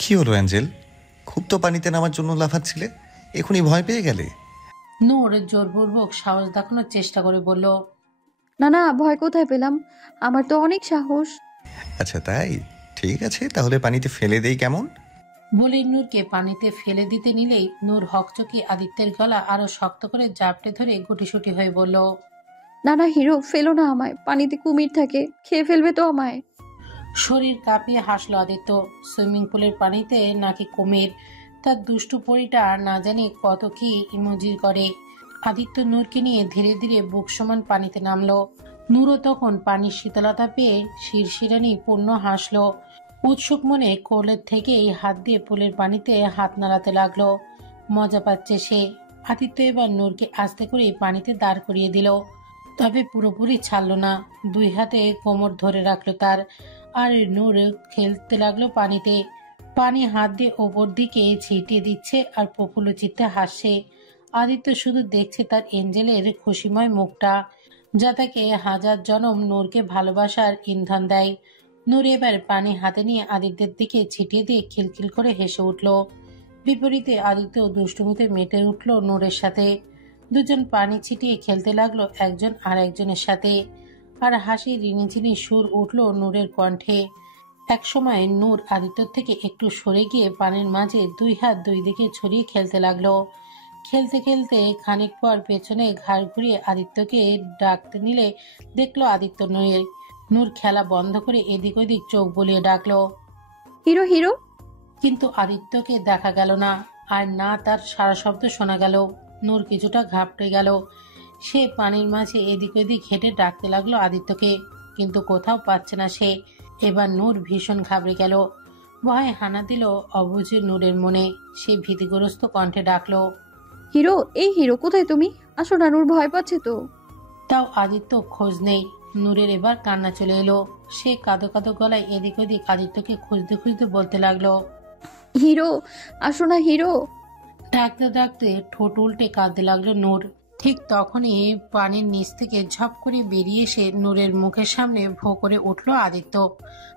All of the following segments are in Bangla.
কি হলো অ্যাঞ্জেল? খুব তো পানিতে নামার জন্য লাফাচ্ছিলে, এখনই ভয় পেয়ে গেলে? নূর জোরপূর্বক সাহস দেখানোর চেষ্টা করে বলল, না না, ভয় কোথায় পেলাম? আমার তো অনেক সাহস। আচ্ছা তাই, ঠিক আছে, তাহলে পানিতে ফেলে দেই কেমন? বলে নূরকে পানিতে ফেলে দিতে নিলেই নূর হকচকিয়ে আদিত্যের গলা আরো শক্ত করে জাপটে ধরে গুটিসুটি হয়ে বলল, না না হিরো, ফেলো না আমায়, পানিতে কুমির থাকে, খেয়ে ফেলবে তো আমায়। শরীর কাঁপিয়ে হাসলো আদিত্য। সুইমিং পুলের পানিতে নাকি কুমির, তার দুষ্টু পরিটা না জানি কত কি ইমোজি করে। আদিত্য নূরকে নিয়ে ধীরে ধীরে বুক সমান পানিতে নামলো। নূরও তখন পানির শীতলতা পেয়ে শিরশিরানি পূর্ণ হাসলো। উৎসুক মনে কোলের থেকেই হাত দিয়ে পুলের পানিতে হাত নাড়াতে লাগলো। মজা পাচ্ছে সে। আদিত্য এবার নূরকে আস্তে করে পানিতে দাঁড় করিয়ে দিল, তবে পুরোপুরি ছাড়লো না। দুই হাতে কোমর ধরে রাখলো তার। আর নূর খেলতে লাগলো পানিতে। পানি হাত দিয়ে ওপর দিকে ছিটিয়ে দিচ্ছে আর প্রফুল্ল চিত্তে হাসছে। আদিত্য শুধু দেখছে তার এঞ্জেলের খুশিময় মুখটা, যা তাকে হাজার জনম নূরকে ভালোবাসার ইন্ধন দেয়। নূর এবার পানি হাতে নিয়ে আদিত্যের দিকে ছিটিয়ে দিয়ে খিলখিল করে হেসে উঠল। বিপরীতে আদিত্য দুষ্টুমিতে মেতে উঠল নূরের সাথে। দুজন পানি ছিটিয়ে খেলতে লাগলো একজন আর একজনের সাথে। আর হাসি রিনিঝিনি সুর উঠল নূরের কণ্ঠে। একসময় নূর আদিত্যর থেকে একটু সরে গিয়ে পানির মাঝে দুই হাত দুই দিকে ছড়িয়ে খেলতে লাগলো। খেলতে খেলতে খানিক পর পেছনে ঘাড় ঘুরিয়ে আদিত্যকে ডাকতে নিলে দেখলো আদিত্য নূর। নূর খেলা বন্ধ করে এদিক ওদিক চোখ বুলিয়ে ডাকলো, হিরো হিরো। কিন্তু আদিত্যকে দেখা গেল না, আর না তার সারা শব্দ শোনা গেল। নূর কিছুটা ঘাবড়ে গেল। সে পানির মাঝে এদিক ওদিক হেঁটে ডাকতে লাগলো আদিত্যকে, কিন্তু কোথাও পাচ্ছে না সে। এবার নূর ভীষণ ঘাবড়ে গেল। ভয়ে হানা দিল অবুঝে নূরের মনে। সে ভীতিগ্রস্ত কণ্ঠে ডাকলো, হিরো, এই হিরো, কোথায় তুমি? আসো না, নূর ভয় পাচ্ছে তো। তাও আদিত্য খোঁজ নেই। নূরের এবার কান্না চলে এলো। সে কাঁদো কাঁদো গলায় এদিক ওদিক আদিত্যকে খুঁজতে খুঁজতে বলতে লাগলো, হিরো, আসো না হিরো। ডাকতে ডাকতে ঠোঁট উল্টে কাঁদতে লাগলো নূর। ঠিক তখনই পানির নিচ থেকে ঝপ করে বেরিয়ে এসে নূরের মুখের সামনে ভোঁ করে উঠল আদিত্য।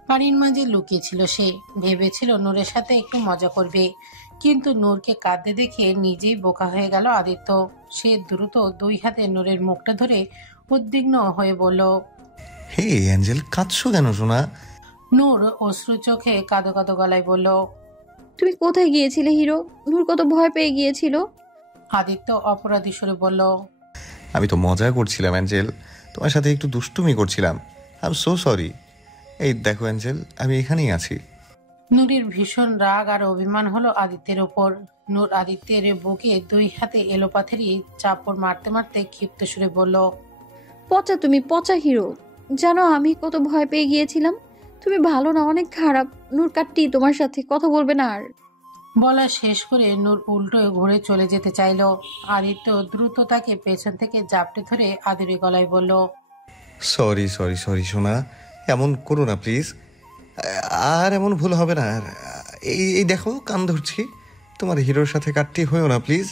পানির মাঝে লুকিয়েছিল সে, ভেবেছিল নূরের সাথে একটু মজা করবে, কিন্তু নূরকে কাঁদতে দেখে নিজেই বোকা হয়ে গেল আদিত্য। সে দ্রুত দুই হাতে নূরের মুখটা ধরে উদ্বিগ্ন হয়ে বলল, হে অ্যাঞ্জেল, কাঁদছো কেন সোনা? নূর অশ্রু চোখে কাঁদো কাঁদো গলায় বলল, তুমি কোথায় গিয়েছিলে হিরো? নূর কত ভয় পেয়ে গিয়েছিল। আদিত্য অপরাধী সুরে বলল, আমি তো মজা করছিলাম অ্যাঞ্জেল, তোমার সাথে একটু দুষ্টুমি করছিলাম। I am so sorry. এই দেখো অ্যাঞ্জেল, আমি এখানেই আছি। নূরের ভীষণ রাগ আর অভিমান হলো আদিত্যের ওপর। নূর আদিত্যের বুকে দুই হাতে এলোপাথারি চাপড় মারতে মারতে ক্ষিপ্ত সুরে বলল, পচা তুমি, পচা হিরো। জানো আমি কত ভয় পেয়ে গিয়েছিলাম। তুমি ভালো না, অনেক খারাপ। নূর কাটটি তোমার সাথে কথা বলবে না আর। বলা শেষ করে নূর উল্টো ঘুরে চলে যেতে চাইল। আদিত্য দ্রুত তাকে পেছন থেকে জাপটে ধরে আদুরে গলায় বলল, সরি সরি সরি সোনা, এমন করো না প্লিজ। আর এমন ভুল হবে না আর। এই এই দেখো, কান ধরছি। তোমার হিরোর সাথে কাটটি হয়েও না প্লিজ।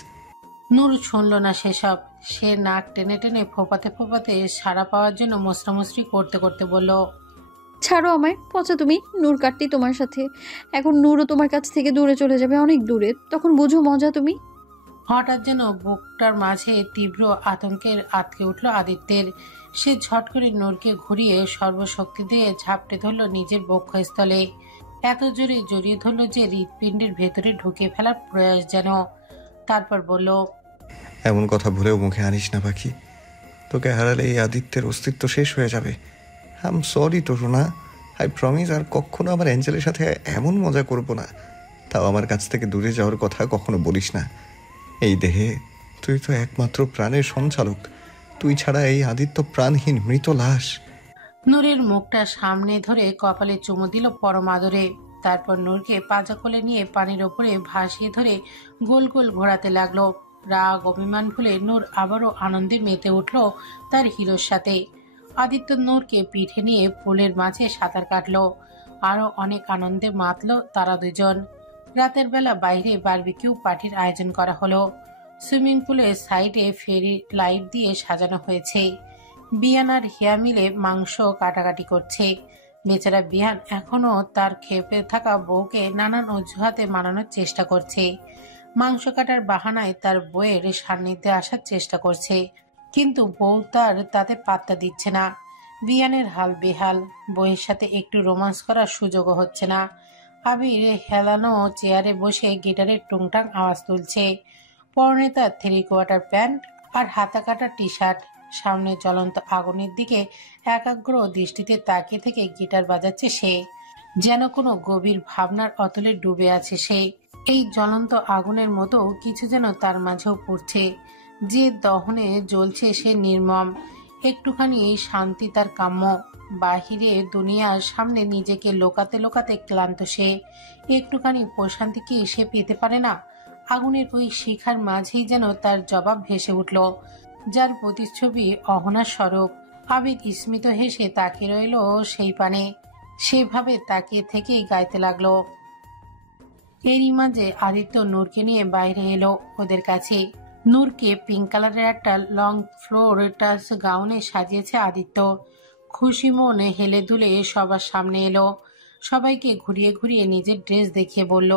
নূর শুনল না সেসব। সে নাক টেনে টেনে ফোপাতে ফোপাতে সাড়া পাওয়ার জন্য মোসরামুসরি করতে করতে বলল, ছাড়ো আমায়, পচা তুমি। নূর কাটটি তোমার সাথে। এখন নূরও তোমার কাছ থেকে দূরে চলে যাবে, অনেক দূরে। তখন বুঝো মজা তুমি। হঠাৎ যেন বুকটার মাঝে তীব্র আতঙ্কের আটকে উঠল আদিত্যের। সে ঝট করে নূরকে ঘুরিয়ে সর্বশক্তি দিয়ে ঝাপটে ধরল নিজের বক্ষস্থলে। এত জোরে জড়িয়ে ধরল যে হৃৎপিণ্ডের ভেতরে ঢুকে ফেলার প্রয়াস যেন। তারপর বলল, এমন কথা ভুলেও মুখে আনিস না পাখি। তোকে হারালে এই আদিত্যের অস্তিত্ব শেষ হয়ে যাবে। আই এম সরি তো সোনা। আই প্রমিস আর কখনো আমার অ্যাঞ্জেলের সাথে এমন মজা করব না। তাও আমার কাছ থেকে দূরে যাওয়ার কথা কখনো বলিস না। এই দেহে তুই তো একমাত্র প্রাণের সঞ্চালক। তুই ছাড়া এই আদিত্য প্রাণহীন মৃত লাশ। নূরের মুখটা সামনে ধরে কপালে চুমু দিল পরম আদরে। তারপর নূরকে পাজা কোলে নিয়ে পানির ওপরে ভাসিয়ে ধরে গোল গোল ঘোরাতে লাগলো। রাগ অভিমান ভুলে নূর আবারও আনন্দে মেতে উঠল তার হিরোর সাথে। আদিত্য নূরকে পিঠে নিয়ে পুলের মাঝে সাঁতার কাটলো। আরো অনেক আনন্দে মাতলো তারা দুজন। রাতের বেলা বাইরে বারবিকিউ পার্টির আয়োজন করা হলো। সুইমিং পুলের সাইডে ফেরি লাইট দিয়ে সাজানো হয়েছে। বিয়ান আর হিয়া মিলে মাংস কাটাকাটি করছে। বেচারা বিহান এখনো তার খেপে থাকা বউকে নানান অজুহাতে মানানোর চেষ্টা করছে। মাংস কাটার বাহানায় তার বউয়ের সান্নিধ্যে আসার চেষ্টা করছে, কিন্তু বউ তার তাতে পাত্তা দিচ্ছে না। বিহানের হাল বেহাল, বউয়ের সাথে একটু রোমান্স করার সুযোগও হচ্ছে না। আবির হেলানো চেয়ারে বসে গিটারের টুংটাং আওয়াজ তুলছে। পরনে তার 3/4 প্যান্ট আর হাতা কাটা টি শার্ট। সামনে জ্বলন্ত আগুনের দিকে একাগ্র দৃষ্টিতে তাকিয়ে থেকে গিটার বাজাচ্ছে সে, যেন কোনো গভীর ভাবনার অতলে ডুবে আছে সে। এই জ্বলন্ত আগুনের মতো কিছু যেন তার মাঝেও পড়ছে, যে দহনে জ্বলছে সে নির্মম। একটুখানি শান্তি তার কাম্য। বাহিরে দুনিয়ার সামনে নিজেকে লোকাতে লোকাতে ক্লান্ত সে। একটুখানি প্রশান্তি কি সে পেতে পারে না? আগুনের ওই শিখার মাঝেই যেন তার জবাব ভেসে উঠল, যার প্রতিচ্ছবি অহনার স্বরূপ। আবির স্মিত হেসে তাকিয়ে রইল সেই পানে। সেভাবে তাকিয়ে থেকেই গাইতে লাগলো। এরই মাঝে আদিত্য নূরকে নিয়ে বাইরে এলো ওদের কাছে। নূরকে পিঙ্ক কালারের একটা লং ফ্লোর টাচ গাউনে সাজিয়েছে আদিত্য। খুশি মনে হেলে দুলে সবার সামনে এলো। সবাইকে ঘুরিয়ে ঘুরিয়ে নিজের ড্রেস দেখিয়ে বলল,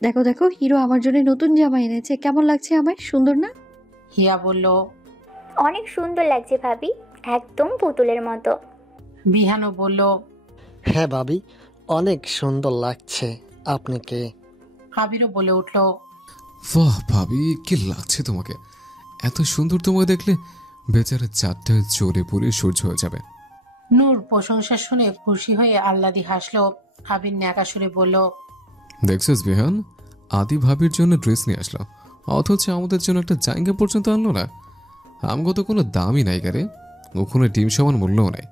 দেখো দেখো, হিরো আমার জন্য নতুন জামা এনেছে, কেমন লাগছে আমায়, সুন্দর না? হিয়া বলল। অনেক সুন্দর লাগছে ভাবি, একদম পুতুলের মতো। বিহানও বলল। হ্যাঁ ভাবি, অনেক সুন্দর লাগছে। আপনি কে? আবিরও বলে উঠল, বাহ ভাবি, কি লাগছে তোমাকে! এত সুন্দর তোমাকে দেখলে বেচারা চারটে চলে পুড়ে সূর্য হয়ে যাবে। নূর প্রশংসা শুনে খুশি হয়ে আহ্লাদি হাসলো। আবির ন্যাকা সুরে বলল, দেখছিস বিহান, আদি ভাবির জন্য ড্রেস নিয়ে আসলো, অথচ আমাদের জন্য একটা জায়গা পর্যন্ত আনলো না। আমগো তো কোনো দামই নাই গারে, ওখানে ডিম সমান মূল্যও নাই।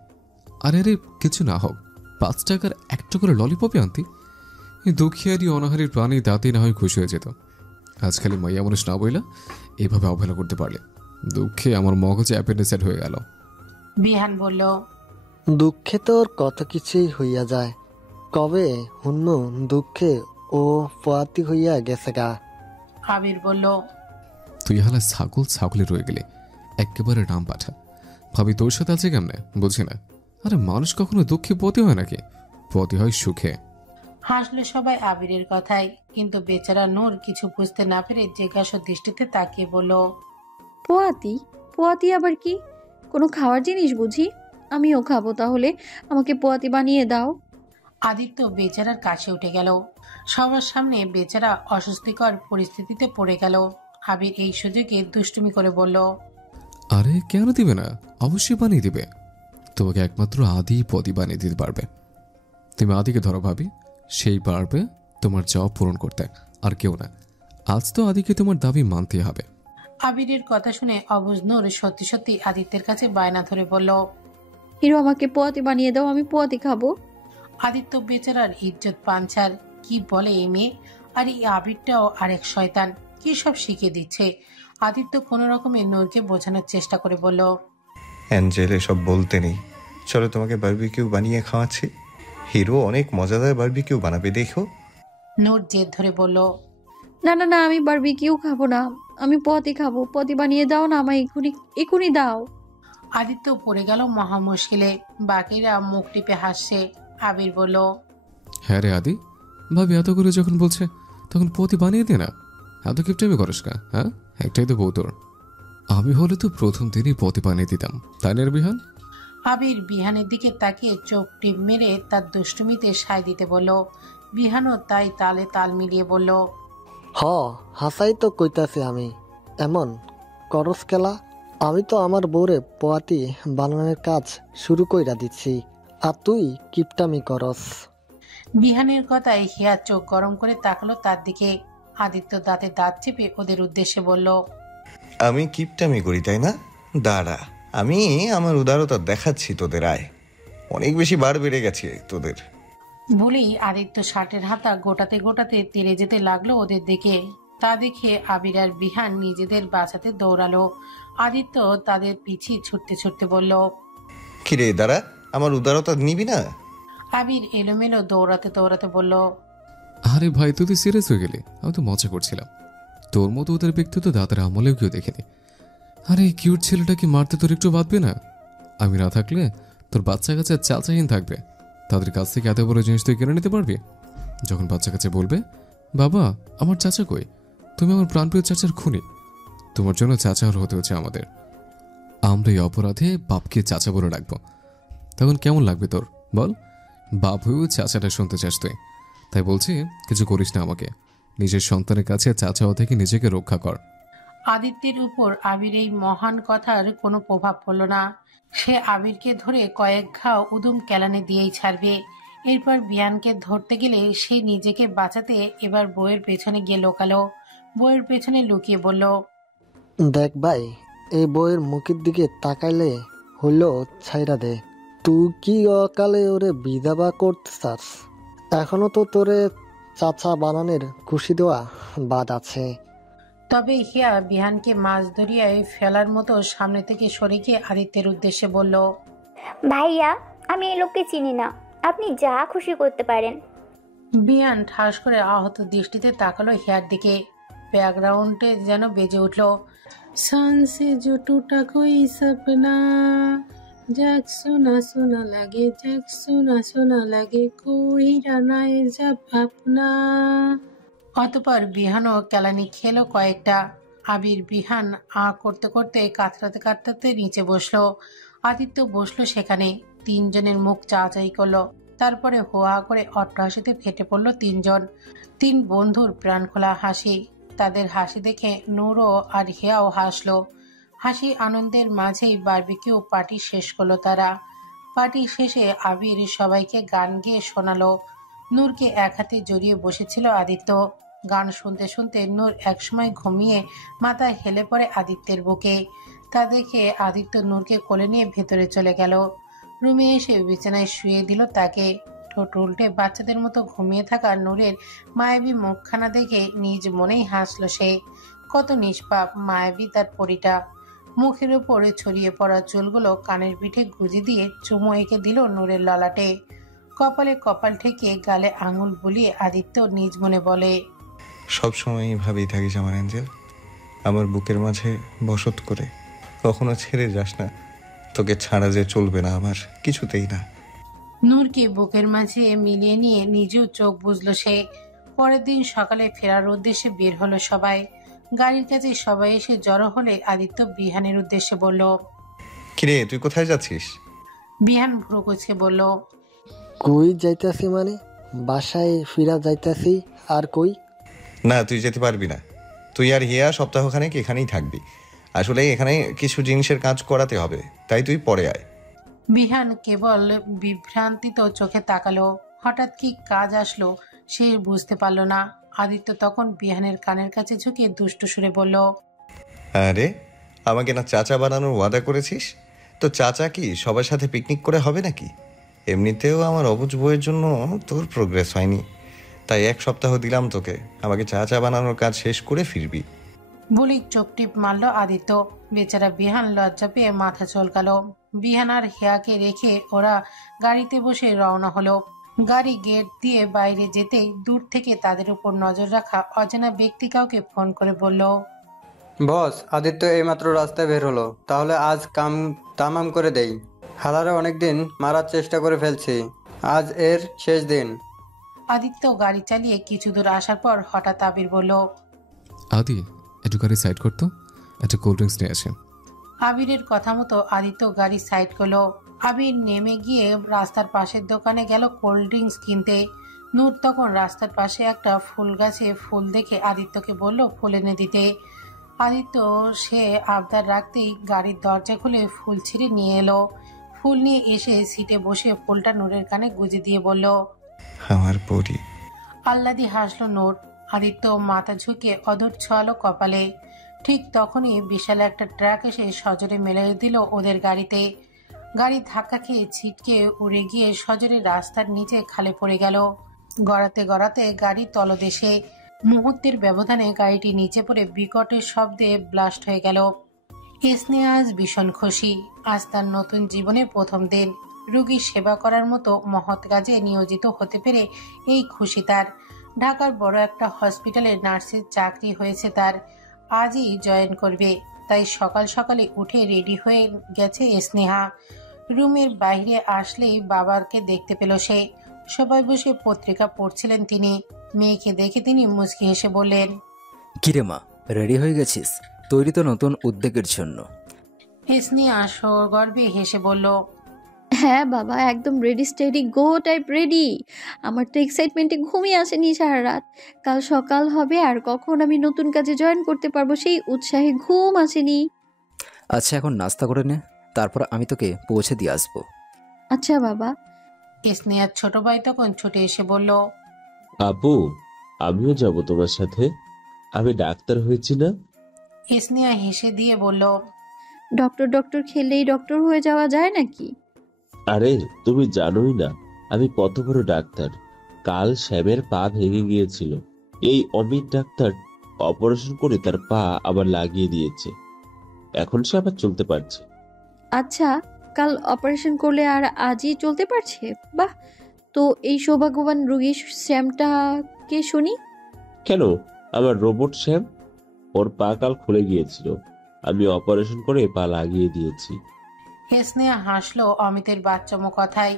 আরে আরে, কিছু না হোক, 5 টাকার একটা করে ললিপপে আনতি, এই দুঃখিয়ারি অনাহারীর প্রাণী দাঁতে না হয় খুশি হয়ে যেত। আজ খালি মাইয়া মানুষ না বইলা এভাবে অবহেলা করতে পারলে দুঃখে আমার মগজে অ্যাপেন্ডিসাইড হয়ে গেল। বিহান বলল, দুঃখে তোর কত কিছুই হইয়া যায়, কবে হুন্নু দুঃখে ও পোয়াতি হইয়া গেছে গা। আবির বলল, তুই হালা ছাগলে রয়ে গেলে, একেবারে নাম পাঠা। ভাবি তোর সাথে আছে কেমনে বুঝি না। আরে মানুষ কখনো দুঃখে পতি হয় নাকি? পতি হয় সুখে। হাসলো সবাই আবিরের কথায়, কিন্তু বেচারা নূর কিছু বুঝতে না পেরে জিজ্ঞাসা দৃষ্টিতে তাকিয়ে বলল, পোয়াতি? পোয়াতি আবার কি? কোনো খাওয়ার জিনিস বুঝি? আমিও খাবো, তাহলে আমাকে পোয়াতি বানিয়ে দাও। আদিত্য বেচারার কাছে উঠে গেল। সবার সামনে বেচারা অস্বস্তিকর পরিস্থিতিতে পড়ে গেল। আবির এই সুযোগে দুষ্টুমি করে বলল, আরে কেন দিবে না, অবশ্যই বানিয়ে দিবে। তোমাকে একমাত্র আদি পদি বানিয়ে দিতে পারবে। তুমি আদিকে ধরো ভাবি, সেই পারবে তোমার জব পূরণ করতে, আর কেউ না। আজ তো আদিকে তোমার দাবি মানতে হবে। আবিরের কথা শুনে অবুঝ নূর সত্যি সত্যি আদিত্যের কাছে বায়না ধরে বলল, হিরো আমাকে পোয়াতি বানিয়ে দাও, আমি পোয়াতি খাবো। আদিত্য বেচারার ইজ্জত পাঞ্চার, কি বলে এই মেয়ে! আর এই আবিরটাও আরেক শয়তান, কি সব শিখিয়ে দিচ্ছে। আদিত্য কোনো রকমে নূরকে বোঝানোর চেষ্টা করে বলল, অ্যাঞ্জেল এসব বলতে নেই, চলো তোমাকে বারবিকিউ বানিয়ে খাওয়াচ্ছি। হিরো অনেক মজাদার বারবিকিউ বানাবে, দেখো। নূর জেদ ধরে বলল, না না না, আমি বারবিকিউ খাবো না, আমি পোয়াতি খাবো। পোয়াতি বানিয়ে দাও না আমায়, এক্ষুনি এক্ষুনি দাও। আদিত্য পড়ে গেল মহা মুশকিলে। বাকিরা মুখ টিপে হাসছে। আবির বলল, হ্যাঁ রে আদি, ভাবি এত করে যখন বলছে তখন পতি বানিয়ে দে না। এত কিপটামি করস কা? হ্যাঁ, একটাই তো বউ তোর। আমি হলে তো প্রথম দিনই পতি বানিয়ে দিতাম, তাই না রে বিহান? আবির বিহানের দিকে তাকিয়ে চোখ টিপ মেরে তার দুষ্টুমিতে সায় দিতে বলল। বিহানও তাই তালে তাল মিলিয়ে বলল, হ, হাসাই তো কইতাছি আমি। এমন করস খেলা, আমি তো আমার বউরে পোয়াতি বানানোর কাজ শুরু কইরা দিচ্ছি, আর তুই কিপটামি করস। বিহানের কথায় হিয়া চোখ গরম করে তাকালো তার দিকে। আদিত্য দাঁতে দাঁত চেপে ওদের উদ্দেশ্যে বলল, আমি কিপটামি করি তাই না? দাঁড়া, আমি আমার উদারতা দেখাচ্ছি তোদের। আয়, অনেক বেশি বার বেড়ে গেছে তোদের। বলেই আদিত্য শার্টের হাতা গোটাতে গোটাতে তেড়ে যেতে লাগলো ওদের দিকে। তা দেখে আবির আর বিহান নিজেদের বাঁচাতে দৌড়ালো। আদিত্য তাদের পিছিয়ে ছুটতে ছুটতে বলল, কিরে দাঁড়া, আমার উদারতা নিবি না? আবির এলোমেলো দৌড়াতে দৌড়াতে বলল, আরে ভাই, তুই তো সিরিয়াস হয়ে গেলি, আমি তো মজা করছিলাম। তোর মতো ওদের ব্যক্তিত্ব দাঁতের আমলেও কেউ দেখেনি। আরে এই কিউট ছেলেটাকে মারতে তোর একটু বাঁধবে না? আমি না থাকলে তোর বাচ্চা কাচ্চা চাচাহীন থাকবে। তাদের কাছ থেকে এত বড় জিনিস তুই কেড়ে নিতে পারবি? যখন বাচ্চা কাছে বলবে, বাবা আমার চাচা কই, তুমি আমার প্রাণপ্রিয় চাচার খুনি, তোমার জন্য চাচা হতে হচ্ছে আমাদের, আমরা এই অপরাধে বাপকে চাচা বলে রাখবো, তখন কেমন লাগবে তোর বল? বাপ হয়েও চাচাটা শুনতে চাস তুই, তাই বলছি কিছু করিস না আমাকে, নিজের সন্তানের কাছে চাচা হওয়া থেকে নিজেকে রক্ষা কর। আদিত্যের উপর আবির এই মহান কথার কোনো প্রভাব পড়ল না। সে আবিরকে ধরে কয়েক ঘাও উদুম কেলানি দিয়েই ছাড়বে। এরপর বিয়ানকে ধরতে গেলে সে নিজেকে বাঁচাতে এবার বইয়ের পেছনে গিয়ে লোকালো। বইয়ের পেছনে লুকিয়ে বলল, দেখ ভাই, এই বইয়ের মুখের দিকে তাকাইলে হইলো ছাইরা দে। তুই কি অকালে ওরে বিধবা করতে চাস? এখনো তো তোরে চাচা বানানোর খুশি দেওয়া বাদ আছে। তবে হিয়া বিহানকে মাছ দরিয়ায় ফেলার মতো সামনে থেকে সরে গিয়ে আদিত্যের উদ্দেশ্যে বলল, ভাইয়া, আমি এই লোককে চিনি না, আপনি যা খুশি করতে পারেন। বিহান ঠাস করে আহত দৃষ্টিতে তাকালো হিয়ার দিকে। ব্যাকগ্রাউন্ডে যেন বেজে উঠল, সানসে জো টুটা কোই সপনা, যাক সোনা সোনা লাগে, যাক সোনা সোনা লাগে, কোই রানায় যাব আপনা। অতপর বিহানও কেলানি খেলো কয়েকটা। আবির বিহান করতে করতে কাতরাতে কাতরাতে নিচে বসলো। আদিত্য বসলো সেখানে। তিনজনের মুখ চাচাই করলো। তারপরে হোয়া করে অট্টহাসিতে ফেটে পড়লো তিনজন। তিন বন্ধুর প্রাণ খোলা হাসি। তাদের হাসি দেখে নূরও আর হিয়াও হাসলো। হাসি আনন্দের মাঝেই বারবিকিউ পার্টি শেষ করলো তারা। পার্টি শেষে আবির সবাইকে গান গেয়ে শোনালো। নূরকে এক হাতে জড়িয়ে বসেছিল আদিত্য। গান শুনতে শুনতে নূর একসময় ঘুমিয়ে মাথা হেলে পড়ে আদিত্যের বুকে। তা দেখে আদিত্য নূরকে কোলে নিয়ে ভেতরে চলে গেল। রুমে এসে বিছানায় শুয়ে দিল তাকে। ঠোঁট উল্টে বাচ্চাদের মতো ঘুমিয়ে থাকা নূরের মায়াবী মুখখানা দেখে নিজ মনেই হাসলো সে। কত নিষ্পাপ মায়াবী তার পরিটা। মুখের উপরে ছড়িয়ে পড়া চুলগুলো কানের পিঠে গুঁজি দিয়ে চুমো এঁকে দিল নূরের ললাটে। কপালে কপাল ঠেকিয়ে গালে আঙুল বুলিয়ে আদিত্য নিজ মনে বলে, সবসময় ভাবেই থাকিস আমার অ্যাঞ্জেল, আমার বুকের মাঝে বসত করে, কখনো ছেড়ে যাস না। তোকে ছাড়া যে চলবে না আমার, কিছুতেই না। নূরকে বুকের মাঝে মিলিয়ে নিয়ে নিজেও চোখ বুঝলো সে। পরের দিন সকালে ফেরার উদ্দেশ্যে বের হলো সবাই। গাড়ির কাছে সবাই এসে জড়ো হলে আদিত্য বিহানের উদ্দেশ্যে বলল, কিরে তুই কোথায় যাচ্ছিস? বিহান ভ্রু কুঁচকে বলল, কই যাইতাছি মানে? বাসায় ফিরা যাইতাছি। আর কই? না, তুই যেতে পারবি না। তুই আর হিয়া সপ্তাহখানেক এখানেই থাকবি। আসলে এখানে কিছু জিনিসের কাজ করাতে হবে, তাই তুই পরে আয়। বিহান কেবল বিভ্রান্তিত চোখে তাকালো। হঠাৎ কি কাজ আসলো সে বুঝতে পারল না। আদিত্য তখন বিহানের কানের কাছে ঝুঁকে দুষ্টু সুরে বলল, আরে আমাকে না চাচা বানানোর ওয়াদা করেছিস? তো চাচা কি সবার সাথে পিকনিক করে হবে নাকি? এমনিতেও আমার অবুঝ বইয়ের জন্য তোর প্রোগ্রেস হয়নি, তাই 1 সপ্তাহ দিলাম তোকে, আমাকে চাচা বানানোর কাজ শেষ করে ফিরবি। বলি চোখ টিপ মারল আদিত্য। বেচারা বিহান লজ্জা পেয়ে মাথা চলকালো। বিহান আর হেয়াকে রেখে ওরা গাড়িতে বসে রওনা হলো। গাড়ি গেট দিয়ে বাইরে যেতেই দূর থেকে তাদের উপর নজর রাখা অজানা ব্যক্তি কাউকে ফোন করে বলল, বস, আদিত্য এইমাত্র রাস্তায় বের হলো, তাহলে আজ কাম তামাম করে দেই। হালারে অনেকদিন মারার চেষ্টা করে ফেলছি, আজ এর শেষ দিন। আদিত্য গাড়ি চালিয়ে কিছু দূর আসার পর হঠাৎ আবির বলল, আদি একটু গাড়ি সাইড করতো, একটা কোল্ড ড্রিঙ্কস নিয়ে আসে। আবিরের কথা মতো আদিত্য গাড়ি সাইড করলো। আবির নেমে গিয়ে রাস্তার পাশের দোকানে গেল কোল্ড ড্রিঙ্কস কিনতে। নূর তখন রাস্তার পাশে একটা ফুল গাছে ফুল দেখে আদিত্যকে বলল ফুল এনে দিতে। আদিত্য সে আবদার রাখতেই গাড়ির দরজা খুলে ফুল ছিঁড়ে নিয়ে এলো। ফুল নিয়ে এসে সিটে বসে ফুলটা নূরের কানে গুঁজে দিয়ে বলল, আমার পরি। আহ্লাদি হাসলো নূর। আদিত্য মাথা ঝুঁকে অধর ছোয়ালো কপালে। ঠিক তখনই বিশাল একটা ট্রাক এসে সজোরে মেলে দিল ওদের গাড়িতে। গাড়ি ধাক্কা খেয়ে ছিটকে উড়ে গিয়ে সজোরে রাস্তার নিচে খালে পড়ে গেল। গড়াতে গড়াতে গাড়ি তলদেশে। মুহূর্তের ব্যবধানে গাড়িটি নিচে পড়ে বিকটের শব্দে ব্লাস্ট হয়ে গেল। স্নেহা আজ ভীষণ খুশি। আজ তার নতুন জীবনের প্রথম দিন। রোগীর সেবা করার মতো মহৎ কাজে নিয়োজিত হতে পেরে এই খুশি তার। ঢাকার বড় একটা হসপিটালে নার্সের চাকরি হয়েছে তার। আজই জয়েন করবে। তাই সকাল সকালে উঠে রেডি হয়ে গেছে স্নেহা। রুমের বাইরে আসলেই বাবাকে দেখতে পেল সে। সবাই বসে পত্রিকা পড়ছিলেন তিনি। মেয়েকে দেখে তিনি মুচকি হেসে বললেন, কিরে মা, রেডি হয়ে গেছিস? তৈরি তো নতুন উদ্যোগের জন্য? স্নেহা সগর্বে হেসে বলল, হ্যাঁ বাবা, একদম ready steady go type ready. আমার তো এক্সাইটমেন্টে ঘুমিয়ে আসেনি সারা রাত। কাল সকাল হবে আর কখন আমি নতুন কাজে জয়েন করতে পারবো সেই উৎসাহে ঘুম আসেনি। আচ্ছা, এখন নাস্তা করে নে, তারপর আমি তোকে পৌঁছে দিয়ে আসবো। আচ্ছা বাবা। স্নেহার ছোট ভাই তখন ছুটে এসে বলল, আপু, আমিও যাব তোমার সাথে। আমি ডাক্তার হয়েছি না? স্নেহা হেসে দিয়ে বলল, ডক্টর ডক্টর খেলেই ডক্টর হয়ে যাওয়া যায় নাকি? আরে তুমি জানোই না আমি কত বড় ডাক্তার। কাল শ্যামের পা ভেঙে গিয়েছিল, এই অমিত ডাক্তার অপারেশন করে তার পা আবার লাগিয়ে দিয়েছে। এখন সে আবার চলতে পারছে। আচ্ছা, কাল অপারেশন করলে আর আজই চলতে পারছে? বাহ, তো এই সৌভাগ্যবান রোগী শ্যামটা কে শুনি? কেন, আমার রোবট শ্যাম। ওর পা কাল খুলে গিয়েছিল, আমি অপারেশন করে পা লাগিয়ে দিয়েছি। স্নেহা হাসলো অমিতের বাচ্চামো কথায়।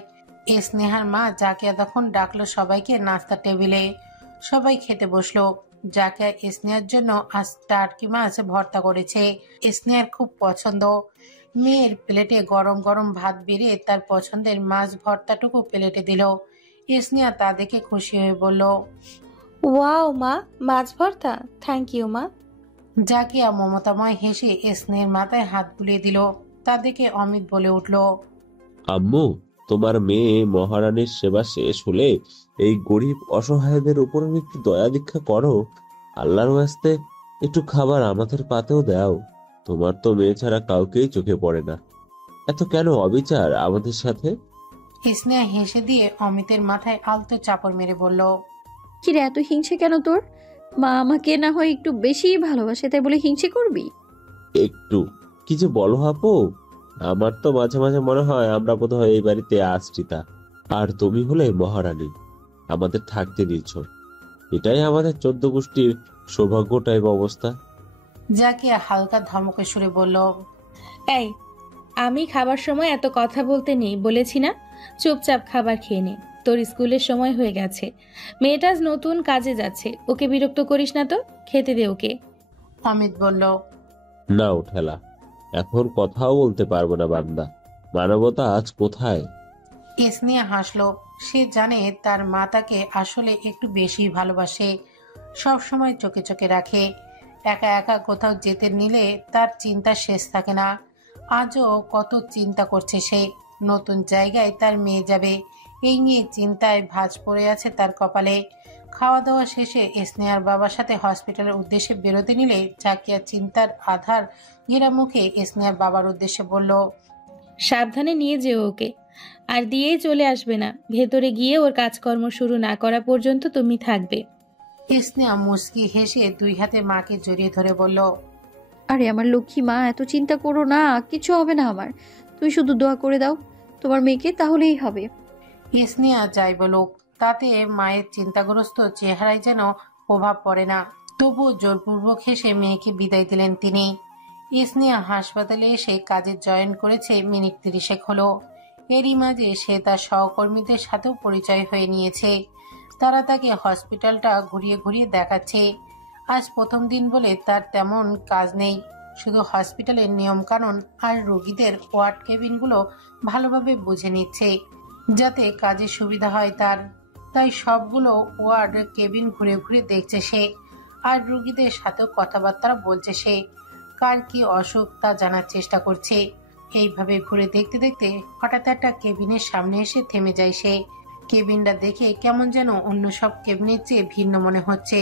স্নেহার মা জাকিয়া তখন ডাকলো সবাইকে নাস্তা টেবিলে। সবাই খেতে বসলো। জাকিয়া স্নেহার জন্য আজ টার্কি মাছ ভর্তা করেছে। স্নেহার খুব পছন্দ। মেয়ের প্লেটে গরম গরম ভাত বেড়ে তার পছন্দের মাছ ভর্তাটুকু প্লেটে দিল। স্নেহা তা দেখে খুশি হয়ে বলল, ওয়াও মা, মাছ ভর্তা, থ্যাংক ইউ মা। জাকিয়া মমতাময় হেসে স্নেহের মাথায় হাত বুলিয়ে দিল। তা দেখে অমিত বলে উঠল, আম্মু, তোমার মেয়ে মহারানীর সেবা শেষ হলে এই গরিব অসহায়দের উপর একটু দয়া দীক্ষা করো। আল্লাহর ওয়াস্তে একটু খাবার আমাদের পাতেও দাও। তোমার তো মেয়ে ছাড়া কাউকেই চোখে পড়ে না, এত কেন অবিচার আমাদের সাথে? স্নেহা হেসে দিয়ে অমিতের মাথায় আলতো চাপড় মেরে বলল, কিরে, এত হিংসে কেন তোর? মা আমাকে না হয় একটু বেশিই ভালোবাসে, তাই বলে হিংসে করবি? একটু কি যে বলো আপু, আমার তো মাঝে মাঝে মনে হয় আমরা বোধহয় এই বাড়িতে আশ্রিতা, আর তুমি হলে মহারানী, আমাদের থাকতে দিচ্ছ। এটাই আমাদের 14 গোষ্ঠীর সৌভাগ্য টাইপ অবস্থা। জাকিয়া হালকা ধমকে সুরে বলল, এই, আমি খাবার সময় এত কথা বলতে নেই বলেছি না? চুপচাপ খাবার খেয়ে নে, তোর স্কুলের সময় হয়ে গেছে। মেয়েটা আজ নতুন কাজে যাচ্ছে, ওকে বিরক্ত করিস না তো, খেতে দে ওকে। অমিত বলল, নাও ঠেলা, এখন কথাও বলতে পারবো না বান্দা, মানবতা আজ কোথায়? স্নেহা হাসলো। সে জানে তার মা তাকে আসলে একটু বেশি ভালোবাসে, সব সময় চোখে চোখে রাখে। একা একা কোথাও যেতে নিলে তার চিন্তা শেষ থাকে না। আজও কত চিন্তা করছে সে। নতুন জায়গায় তার মেয়ে যাবে, এই নিয়ে চিন্তায় ভাঁজ পড়ে আছে তার কপালে। খাওয়া দাওয়া শেষে স্নেহার বাবার সাথে হসপিটালের উদ্দেশ্যে বেরোতে নিলে জাকিয়া চিন্তার আধার ঘেরা মুখে স্নেহার বাবার উদ্দেশ্যে বলল, সাবধানে নিয়ে যেও ওকে, আর দিয়েই চলে আসবে না। ভেতরে গিয়ে ওর কাজকর্ম শুরু না করা পর্যন্ত তুমি থাকবে। স্নেহা মুচকি হেসে 2 হাতে মাকে জড়িয়ে ধরে বলল, আরে আমার লক্ষ্মী মা, এত চিন্তা করো না, কিছু হবে না আমার। তুমি শুধু দোয়া করে দাও তোমার মেয়েকে, তাহলেই হবে। স্নেহা যাই বলুক, তাতে মায়ের চিন্তাগ্রস্ত চেহারায় যেন প্রভাব পড়ে না। তবু জোরপূর্বক হেসে মেয়েকে বিদায় দিলেন তিনি। স্নেহা হাসপাতালে এসে কাজে জয়েন করেছে মিনিট 30 হলো। এরই মাঝে সে তার সহকর্মীদের সাথেও পরিচয় হয়ে নিয়েছে। তারা তাকে হসপিটালটা ঘুরিয়ে ঘুরিয়ে দেখাচ্ছে। আজ প্রথম দিন বলে তার তেমন কাজ নেই, শুধু হসপিটালের নিয়মকানুন আর রোগীদের ওয়ার্ড কেবিনগুলো ভালোভাবে বুঝে নিচ্ছে, যাতে কাজে সুবিধা হয় তার। তাই সবগুলো ওয়ার্ড কেবিন ঘুরে ঘুরে দেখছে সে, আর রোগীদের সাথেও কথাবার্তা বলছে সে। কার কি অসুখ তা জানার চেষ্টা করছে। এইভাবে ঘুরে দেখতে দেখতে হঠাৎ একটা কেবিনের সামনে এসে থেমে যায় সে। কেবিনটা দেখে কেমন যেন অন্য সব কেবিনের চেয়ে ভিন্ন মনে হচ্ছে।